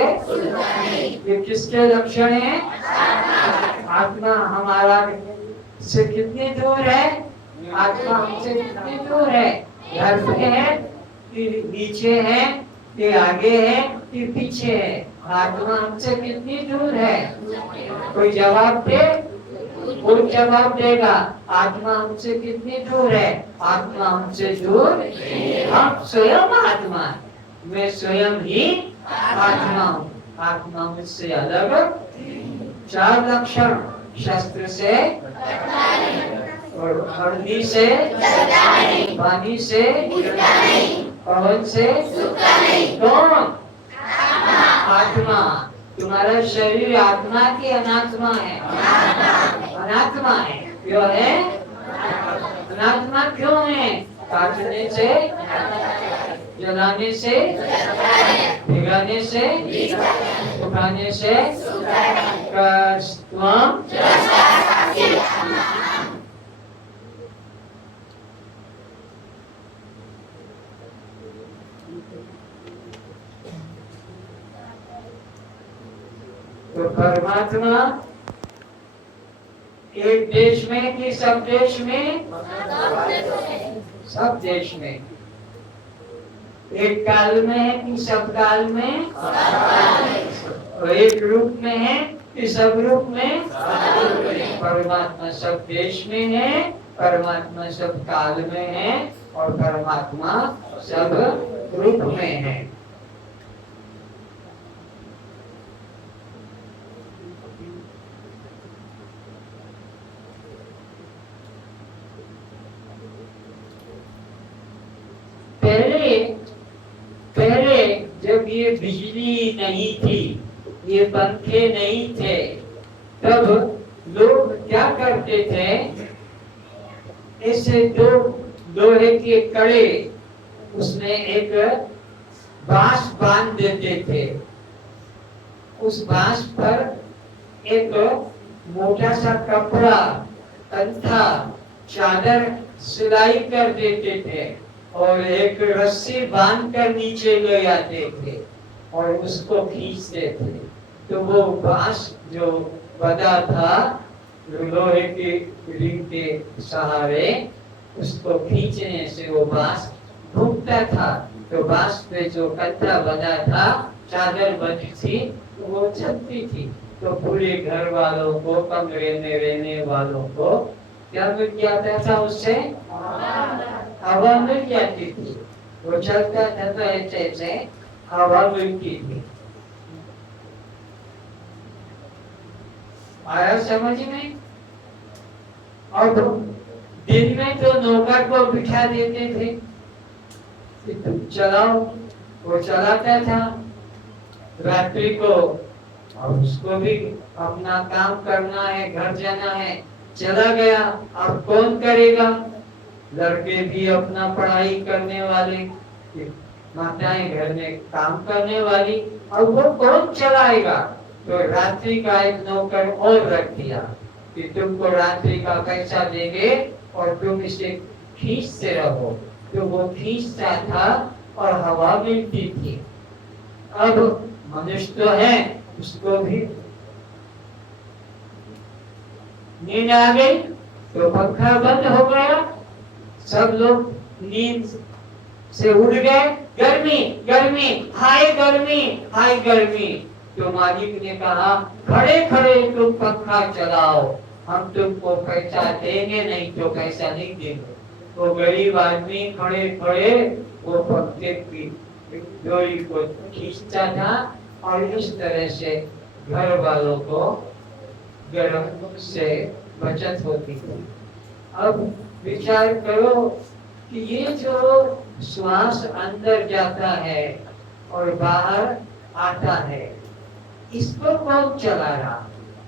ये किसके लक्षण हैं? आत्मा हमारा से कितनी दूर है? आत्मा हमसे कितनी दूर है? घर पे है कि नीचे है कि आगे है कि पीछे है? आत्मा हमसे कितनी दूर है? कोई जवाब दे? कोई जवाब देगा? आत्मा हमसे कितनी दूर है? आत्मा हमसे दूर, हम स्वयं आत्मा है। मैं स्वयं ही आत्मा हूँ। आत्मा मुझसे अलग चार लक्षण, शस्त्र से और हल्दी से, पानी से, पवन से, कौन? आत्मा। तुम्हारा शरीर आत्मा की अनात्मा है? अनात्मा है। क्यों है अनात्मा? क्यों है? काटने से, जलाने से, भिगाने से, सुखाने से, त्वम तो परमात्मा एक देश में कि सब देश में? सब देश में। एक काल में है कि सब काल में? और एक रूप में है कि सब रूप में? परमात्मा सब देश में है, परमात्मा सब काल में है और परमात्मा सब रूप में है। पहले जब ये बिजली नहीं थी, ये पंखे नहीं थे, तब लोग क्या करते थे? ऐसे दो लोहे के कड़े, उसमें एक बांस बांध देते थे। उस बांस पर एक मोटा सा कपड़ा, कंथा, चादर सिलाई कर देते थे और एक रस्सी बांध कर नीचे ले आते थे और उसको खींचते थे। तो वो बांस जो बंधा था लोहे की रिंग के सहारे, उसको खींचने से वो बांस घूमता था। तो बांस पे जो कंधा बंधा था, चादर बंधी थी, तो वो चलती थी। तो पूरे घर वालों को, कमरे में रहने वालों को क्या मिल जाता था? उससे हवा मिल जाती थी। वो चलता था तो ऐसे हवा मिलती थी। आया समझ में? और दिन में तो नौकर को बिठा देते थे कि तुम चलाओ, वो चलाता था। रात्रि को और उसको भी अपना काम करना है, घर जाना है, चला गया। अब कौन करेगा? लड़के भी अपना पढ़ाई करने वाले, माताएं घर में काम करने वाली, और वो कौन चलाएगा? तो रात्रि का एक नौकर और रख दिया कि तुमको रात्रि का पैसा देंगे और तुम इसे खींचते रहो। तो वो खींचता था और हवा मिलती थी। अब मनुष्य तो है, उसको भी नींद आ गई तो पंखा बंद हो गया, सब लोग नींद से उठ गए। गर्मी गर्मी, हाय गर्मी, हाय गर्मी। तो मालिक ने कहा खड़े खड़े तुम पंखा चलाओ, हम तुमको पैसा देंगे, नहीं तो पैसा नहीं देंगे। तो गरीब आदमी खड़े खड़े वो पंखे की डोरी को खींचता था और इस तरह से घर वालों को गर्म से बचत होती थी। अब विचार करो कि ये जो श्वास अंदर जाता है और बाहर आता है, इसको कौन चला रहा?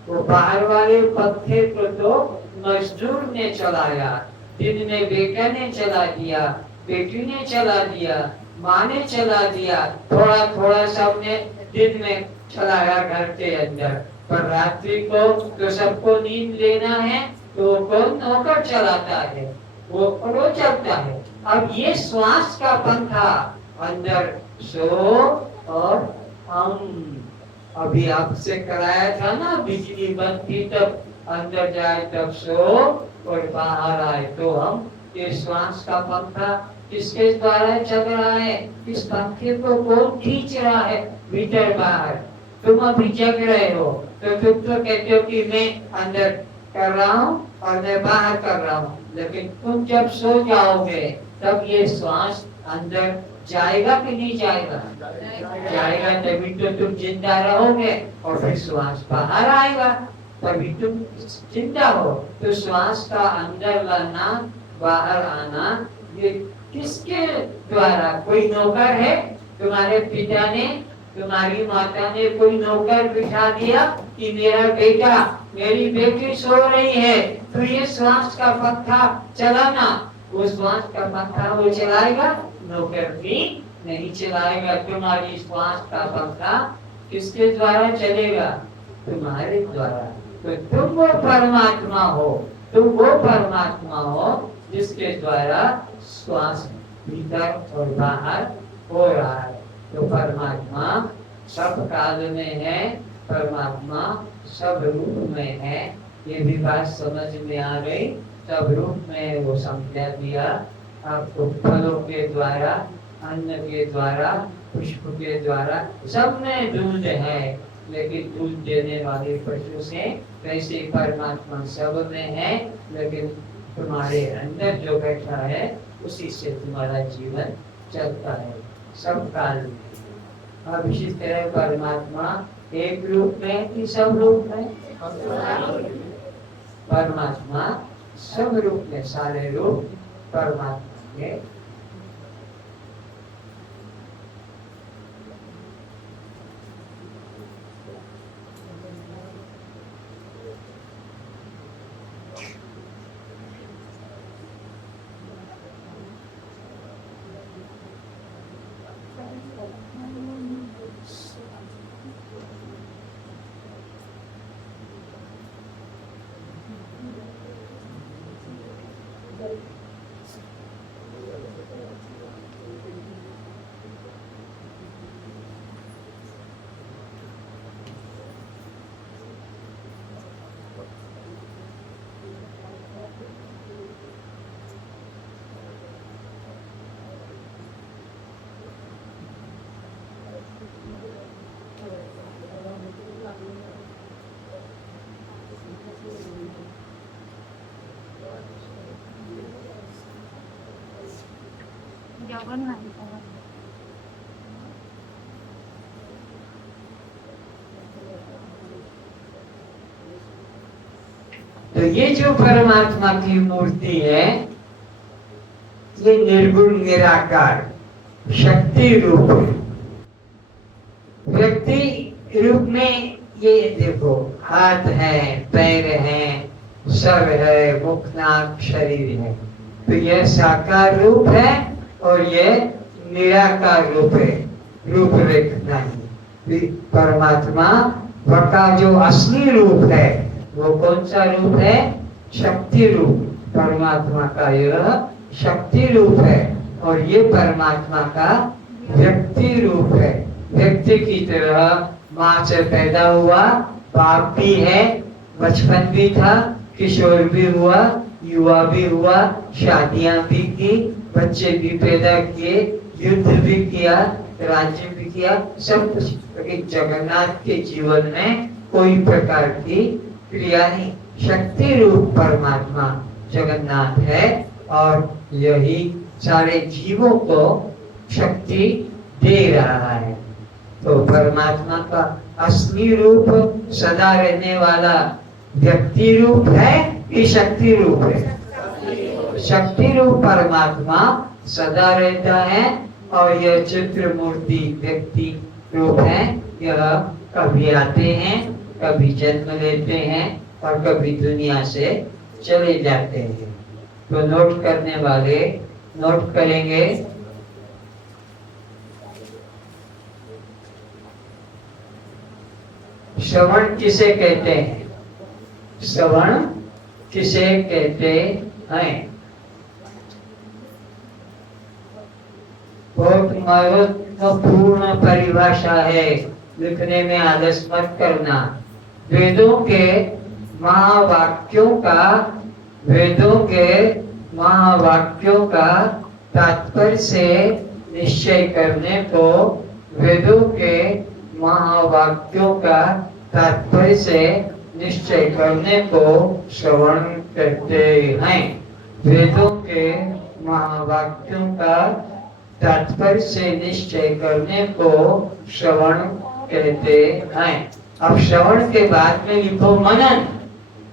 तो बाहर वाले पंखे को तो मजदूर ने चलाया, दिन में बेटा ने चला दिया, बेटी ने चला दिया, माँ ने चला दिया, थोड़ा थोड़ा सबने दिन में चलाया घर के अंदर। पर रात्रि को तो सबको नींद लेना है, तो कौन नौकर चलाता है? वो चलता है। अब ये श्वास का पंखा अंदर सो और हम अभी आपसे कराया था ना, बिजली बंद थी तब अंदर जाए तब सो और बाहर आए तो हम। ये श्वास का पंखा किसके द्वारा चल रहा है? इस पंखे को कौन खींच रहा है भीतर बाहर? तुम अभी जग रहे हो तो तुम तो कहते हो कि मैं अंदर कर रहा हूँ और मैं बाहर कर रहा हूँ, लेकिन तुम जब सो जाओगे तब ये श्वास अंदर जाएगा कि नहीं जाएगा? जाएगा, तभी तो तुम जिंदा रहोगे और फिर श्वास बाहर आएगा। तभी तुम जिंदा हो। तो श्वास का अंदर लाना बाहर आना ये किसके द्वारा? कोई नौकर है? तुम्हारे पिता ने, तुम्हारी माता ने कोई नौकर बिठा दिया कि मेरा बेटा, मेरी बेटी सो रही है तो ये श्वास का पंखा चलाना। वो श्वास का पंखा वो चलाएगा? नौकर भी नहीं चलाएगा। तुम्हारी श्वास का पंखा किसके द्वारा चलेगा? तुम्हारे द्वारा। तो तुम वो परमात्मा हो, तुम वो परमात्मा हो जिसके द्वारा श्वास भीतर और बाहर हो रहा है। तो परमात्मा सब काल में है, परमात्मा सब रूप में है। ये भी बात समझ में आ गई। सब रूप में वो समझा दिया आपको। फलों के द्वारा, अन्न के द्वारा, पुष्प के द्वारा, सब में दूध है, लेकिन दूध देने वाले पशु से वैसे परमात्मा सब में है, लेकिन तुम्हारे अंदर जो बैठा है उसी से तुम्हारा जीवन चलता है सब काल में। अब इसी तरह परमात्मा एक रूप में कि सब रूप में? परमात्मा सब रूप में, सारे रूप परमात्मा के। तो ये जो परमात्मा की मूर्ति है, ये निर्गुण निराकार शक्ति रूप है। व्यक्ति रूप में ये देखो, हाथ है, पैर है, सर है, मुख नाक शरीर है। तो यह साकार रूप है और ये निराकार रूप है, रूपरेख नहीं। परमात्मा का जो असली रूप है वो कौन सा रूप है? शक्ति रूप। परमात्मा का यह शक्ति रूप है और ये परमात्मा का व्यक्ति रूप है। व्यक्ति की तरह माँ से पैदा हुआ, बाप भी है, बचपन भी था, किशोर भी हुआ, युवा भी हुआ, शादियां भी की, बच्चे भी पैदा किए, युद्ध भी किया, राज्य भी किया, सब कुछ। लेकिन जगन्नाथ के जीवन में कोई प्रकार की क्रिया नहीं। शक्ति रूप परमात्मा जगन्नाथ है और यही सारे जीवों को शक्ति दे रहा है। तो परमात्मा का असली रूप सदा रहने वाला व्यक्ति रूप है कि शक्ति रूप है? शक्ति रूप परमात्मा सदा रहता है और यह चित्र मूर्ति व्यक्ति रूप है। यह कभी आते हैं, कभी जन्म लेते हैं और कभी दुनिया से चले जाते हैं। तो नोट करने वाले नोट करेंगे। श्रवण किसे कहते हैं? श्रवण किसे कहते हैं? बहुत महत्वपूर्ण परिभाषा है, लिखने में आलस मत करना। वेदों के महावाक्यों का तात्पर्य से निश्चय करने को, वेदों के महावाक्यों का तात्पर्य से निश्चय करने को श्रवण कहते हैं। वेदों के महावाक्यों का तात्पर्य से निश्चय करने को श्रवण कहते हैं। अब श्रवण के बाद में लिखो मनन।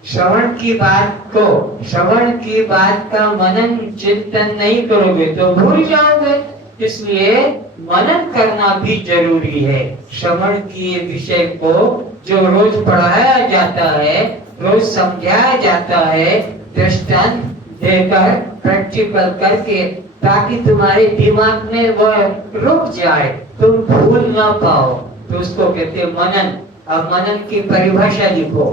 श्रवण की बात का मनन चिंतन नहीं करोगे तो भूल जाओगे, इसलिए मनन करना भी जरूरी है। श्रवण किए विषय को जो रोज पढ़ाया जाता है, रोज समझाया जाता है, दृष्टांत देकर प्रैक्टिकल करके, ताकि तुम्हारे दिमाग में वह रुक जाए, तुम भूल ना पाओ, तो उसको कहते हैं मनन। अब मनन की परिभाषा लिखो।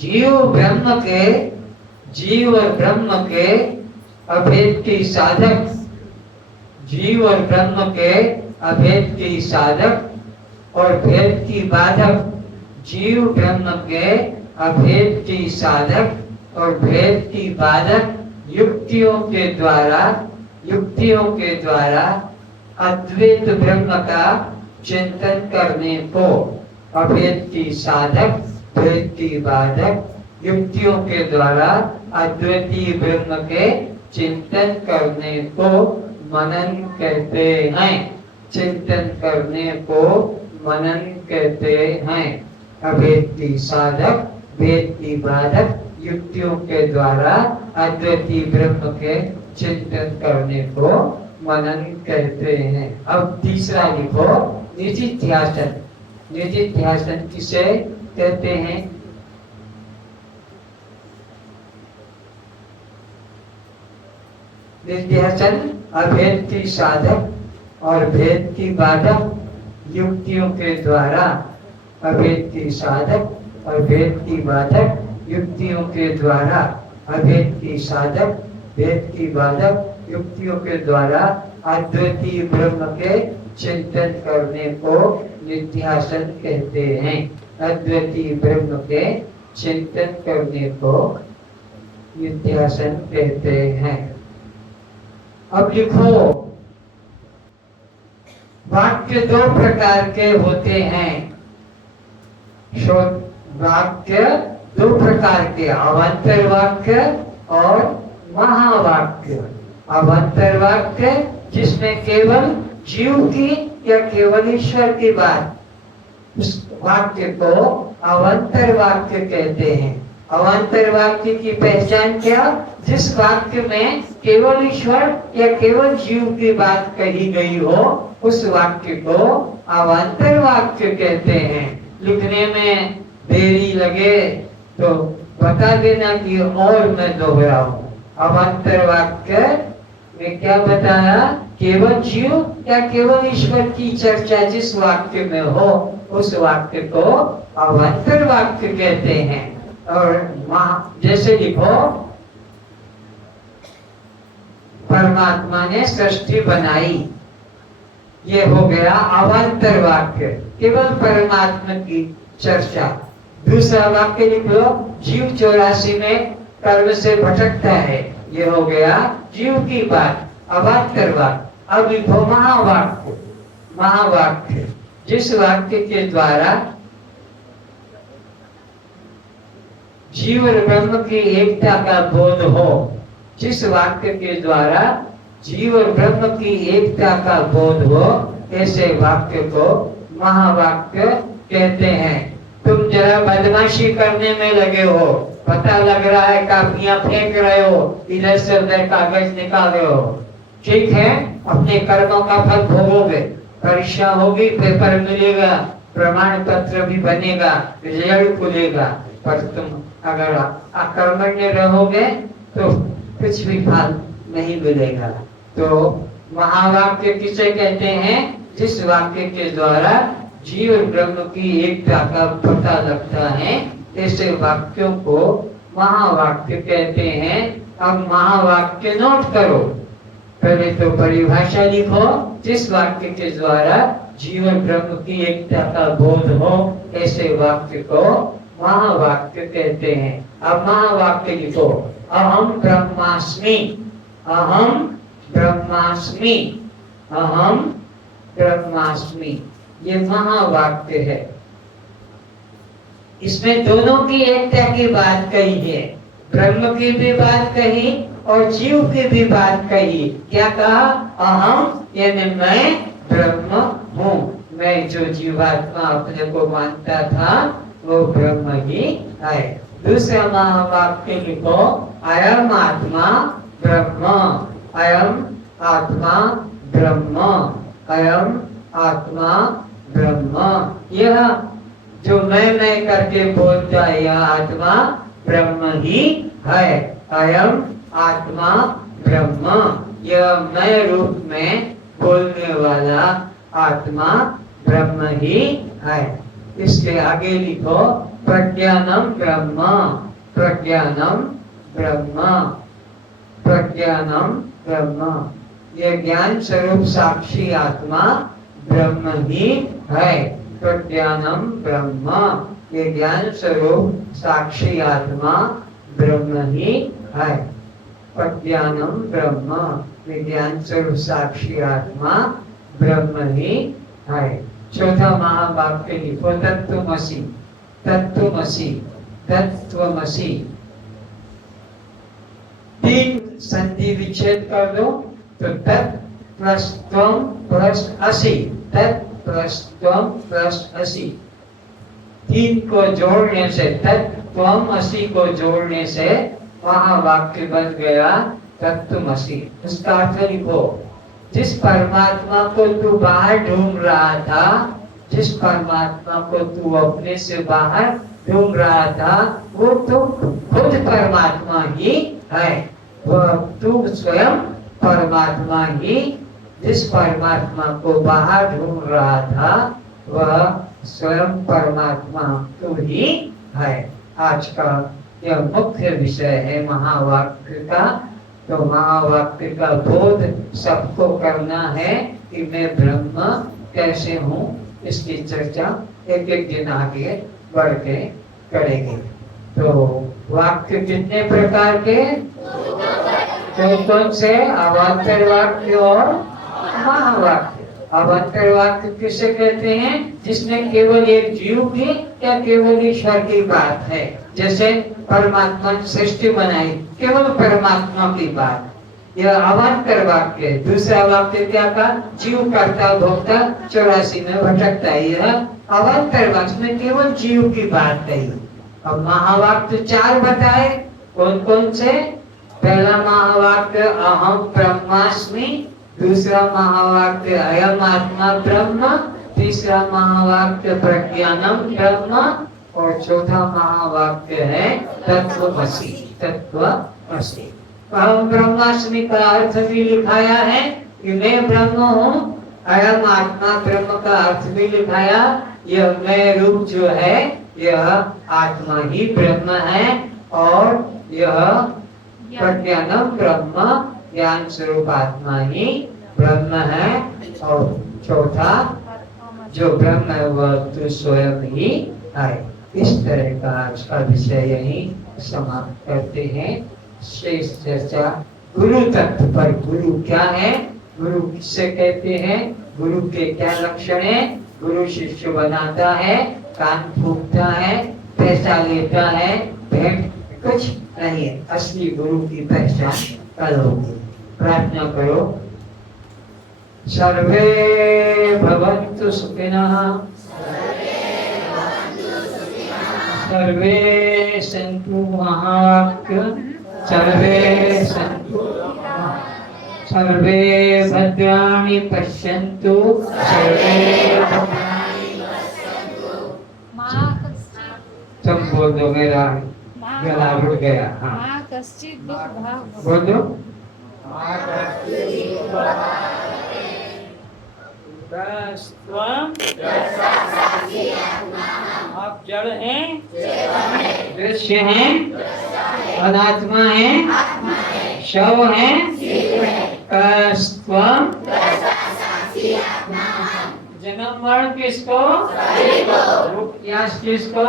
जीव और ब्रह्म के अभेद की साधक, जीव और ब्रह्म के अभेद की साधक और भेद की बाधक, जीव ब्रह्म के अभेद की साधक और भेद की बाधक युक्तियों के द्वारा अद्वैत ब्रह्म का चिंतन करने को, अभेद की साधक भेद की बाधक युक्तियों के द्वारा अद्वैतीय ब्रह्म के चिंतन करने को मनन कहते हैं। चिंतन करने को मनन कहते हैं। अभेद की साधक भेद की बाधक युक्तियों के द्वारा अद्वैतीय ब्रह्म के चिंतन करने को मनन कहते हैं। अब तीसरा लिखो, निधिध्यासन। निधिध्यासन किसे कहते हैं? निधिध्यासन अभेद की साधक और भेद की बाधक युक्तियों के द्वारा, अभेद की साधक और भेद की बाधक युक्तियों के द्वारा, अभेद की साधक भेद की बाधक युक्तियों के द्वारा अद्वैतीय ब्रह्म के चिंतन करने को निध्यासन कहते हैं। अद्वैतीय ब्रह्म के चिंतन करने को निध्यासन कहते हैं। अब लिखो, वाक्य दो प्रकार के होते हैं। वाक्य दो प्रकार के, अवान्तर वाक्य और महावाक्य। अवान्तर वाक्य जिसमें केवल जीव की या केवल ईश्वर की बात, उस वाक्य को अवान्तर वाक्य कहते हैं। अवान्तर वाक्य की पहचान क्या? जिस वाक्य में केवल ईश्वर या केवल जीव की बात कही गई हो, उस वाक्य को अवान्तर वाक्य कहते हैं। लिखने में देरी लगे तो बता देना कि और मैं दोहराऊं। अवान्तर वाक्य में क्या बताया? केवल जीव या केवल ईश्वर की चर्चा जिस वाक्य में हो, उस वाक्य को अवान्तर वाक्य कहते हैं। और जैसे लिखो, परमात्मा ने सृष्टि बनाई, ये हो गया अवान्तर वाक्य, केवल परमात्मा की चर्चा। दूसरा वाक्य लिख लो, जीव 84 में कर्म से भटकता है, ये हो गया जीव की बात, अवान्तर वाक्य। अब लिखो महावाक्य। महावाक्य जिस वाक्य के द्वारा जीव और ब्रह्म की एकता का बोध हो, जिस वाक्य के द्वारा जीव और ब्रह्म की एकता का बोध हो, ऐसे वाक्य को महावाक्य कहते हैं। तुम जरा बदमाशी करने में लगे हो, पता लग रहा है कापियां फेंक रहे हो, इधर से उधर कागज निकाल रहे हो, ठीक है, अपने कर्मों का फल भोगोगे, परीक्षा होगी, पेपर मिलेगा, प्रमाण पत्र भी बनेगा, रिजल्ट खुलेगा, पर तुम अगर अकर्मण्य रहोगे तो कुछ भी फल नहीं मिलेगा। तो महावाक्य किसे कहते हैं? जिस वाक्य के द्वारा जीव और ब्रह्म की एकता का पता लगता है, ऐसे वाक्यों को महावाक्य कहते हैं। अब महावाक्य नोट करो, पहले तो परिभाषा लिखो, जिस वाक्य के द्वारा जीव और ब्रह्म की एकता का बोध हो, ऐसे वाक्य को महावाक्य कहते हैं। अब महावाक्य लिखो, अहम ब्रह्मास्मि, अहम ब्रह्मास्मि, अहम ब्रह्मास्मि, ये महावाक्य है। इसमें दोनों की एकता की बात कही है, ब्रह्म की भी बात कही और जीव की भी बात कही। क्या कहा? अहम यानी मैं ब्रह्म हूँ। मैं जो जीवात्मा अपने को मानता था वो ब्रह्म ही है। दूसरा महावाक्य लिखो, अयम आत्मा ब्रह्म, अयम आत्मा ब्रह्म, अयम आत्मा ब्रह्म। यह जो मैं करके बोलता है यह आत्मा ब्रह्म ही है। अयम आत्मा ब्रह्म, यह मैं रूप में बोलने वाला आत्मा ब्रह्म ही है। इसके आगे लिखो, प्रज्ञानम ब्रह्म, प्रज्ञानम ब्रह्म, प्रज्ञानम ब्रह्म। यह ज्ञान स्वरूप साक्षी आत्मा ब्रह्म ही है। प्रज्ञानम ब्रह्म, ये ज्ञान स्वरूप साक्षी आत्मा ब्रह्म ही है। प्रज्ञानम ब्रह्म, ये ज्ञान स्वरूप साक्षी आत्मा ब्रह्म ही है। चौथा महावाक्य लिखो, तत्त्वमसि, तत्त्वमसि, तत्त्वमसि। तीन संधि विच्छेद कर दो तो तत् प्लस त्वम प्लस असि, तत् प्लस त्वम प्लस असि। तीन को जोड़ने से, तत् त्वम असि को जोड़ने से महावाक्य बन गया तत्त्वमसि। उसका अर्थ लिखो, जिस परमात्मा को तू बाहर ढूंढ रहा था, जिस परमात्मा को तू अपने से बाहर ढूंढ रहा था, वो तो खुद परमात्मा ही है। वह तू स्वयं परमात्मा ही, जिस परमात्मा को बाहर ढूंढ रहा था वह स्वयं परमात्मा तू ही है। आज का यह मुख्य विषय है महावाक्य का। तो महावाक्य का बोध सबको करना है कि मैं ब्रह्म कैसे हूँ। इसकी चर्चा एक एक दिन आगे बढ़ के करेंगे। तो वाक्य कितने प्रकार के? कौन से? अवान्तर वाक्य और महावाक्य। अवान्तर वाक्य किसे कहते हैं? जिसमें केवल एक जीव की या केवल ईश्वर की बात है। जैसे परमात्मा ने सृष्टि बनाई, केवल परमात्मा की बात, यह अवान्तर वाक्य है। दूसरा वाक्य क्या कहा? जीव करता भोगता 84 में भटकता है, यह अवान्तर वाक्य में केवल जीव की बात कही। अब महावाक्य 4 बताए, कौन कौन से? पहला महावाक्य अहम ब्रह्मास्मि, दूसरा महावाक्य अयम आत्मा ब्रह्म, तीसरा महावाक्य प्रज्ञानम ब्रह्म और चौथा महावाक्य है तत्त्वमसि, तत्त्वमसि। अहम ब्रह्मास्मि का अर्थ भी लिखाया है कि मैं ब्रह्म हूँ। अयम आत्मा ब्रह्म का अर्थ भी लिखाया, यह मैं रूप जो है यह आत्मा ही ब्रह्म है। और यह प्रज्ञानम ब्रह्म, ज्ञान स्वरूप आत्मा ही ब्रह्म है। और चौथा जो ब्रह्म है वह तो स्वयं ही है। इस तरह का आज का विषय यही समाप्त करते हैं। शेष चर्चा गुरु तत्व पर। गुरु क्या है? गुरु किससे कहते हैं? गुरु के क्या लक्षण है? गुरु शिष्य बनाता है, कान फूंकता है, पैसा लेता है, भेंट कुछ नहीं है। असली गुरु की पहचान करोगे। प्रार्थना करो। सर्वे भवन्तु सुखिनः, सर्वे सन्तु महावाक्य, सर्वे सन्तु, सर्वे भद्राणि पश्यन्तु, सर्वे तुम बोल दो, मेरा गला रुक गया। हाँ बोल दो। आप जड़ हैं, दृश्य हैं, अनात्मा हैं, शव हैं, जन्म मरण किसको? यास किसको?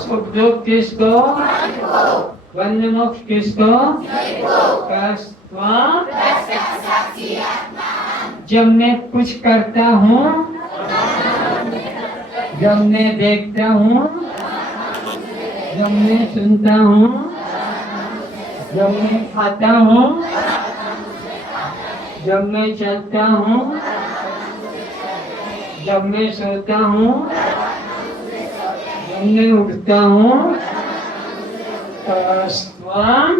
सुख दुख किसको? बंध मोक्ष किसको? जब मैं कुछ करता हूँ, जब मैं देखता हूँ, जब मैं सुनता हूँ, जब मैं खाता हूँ, जब मैं चलता हूँ, जब मैं सोता हूँ, जब मैं उठता हूँ, त्वं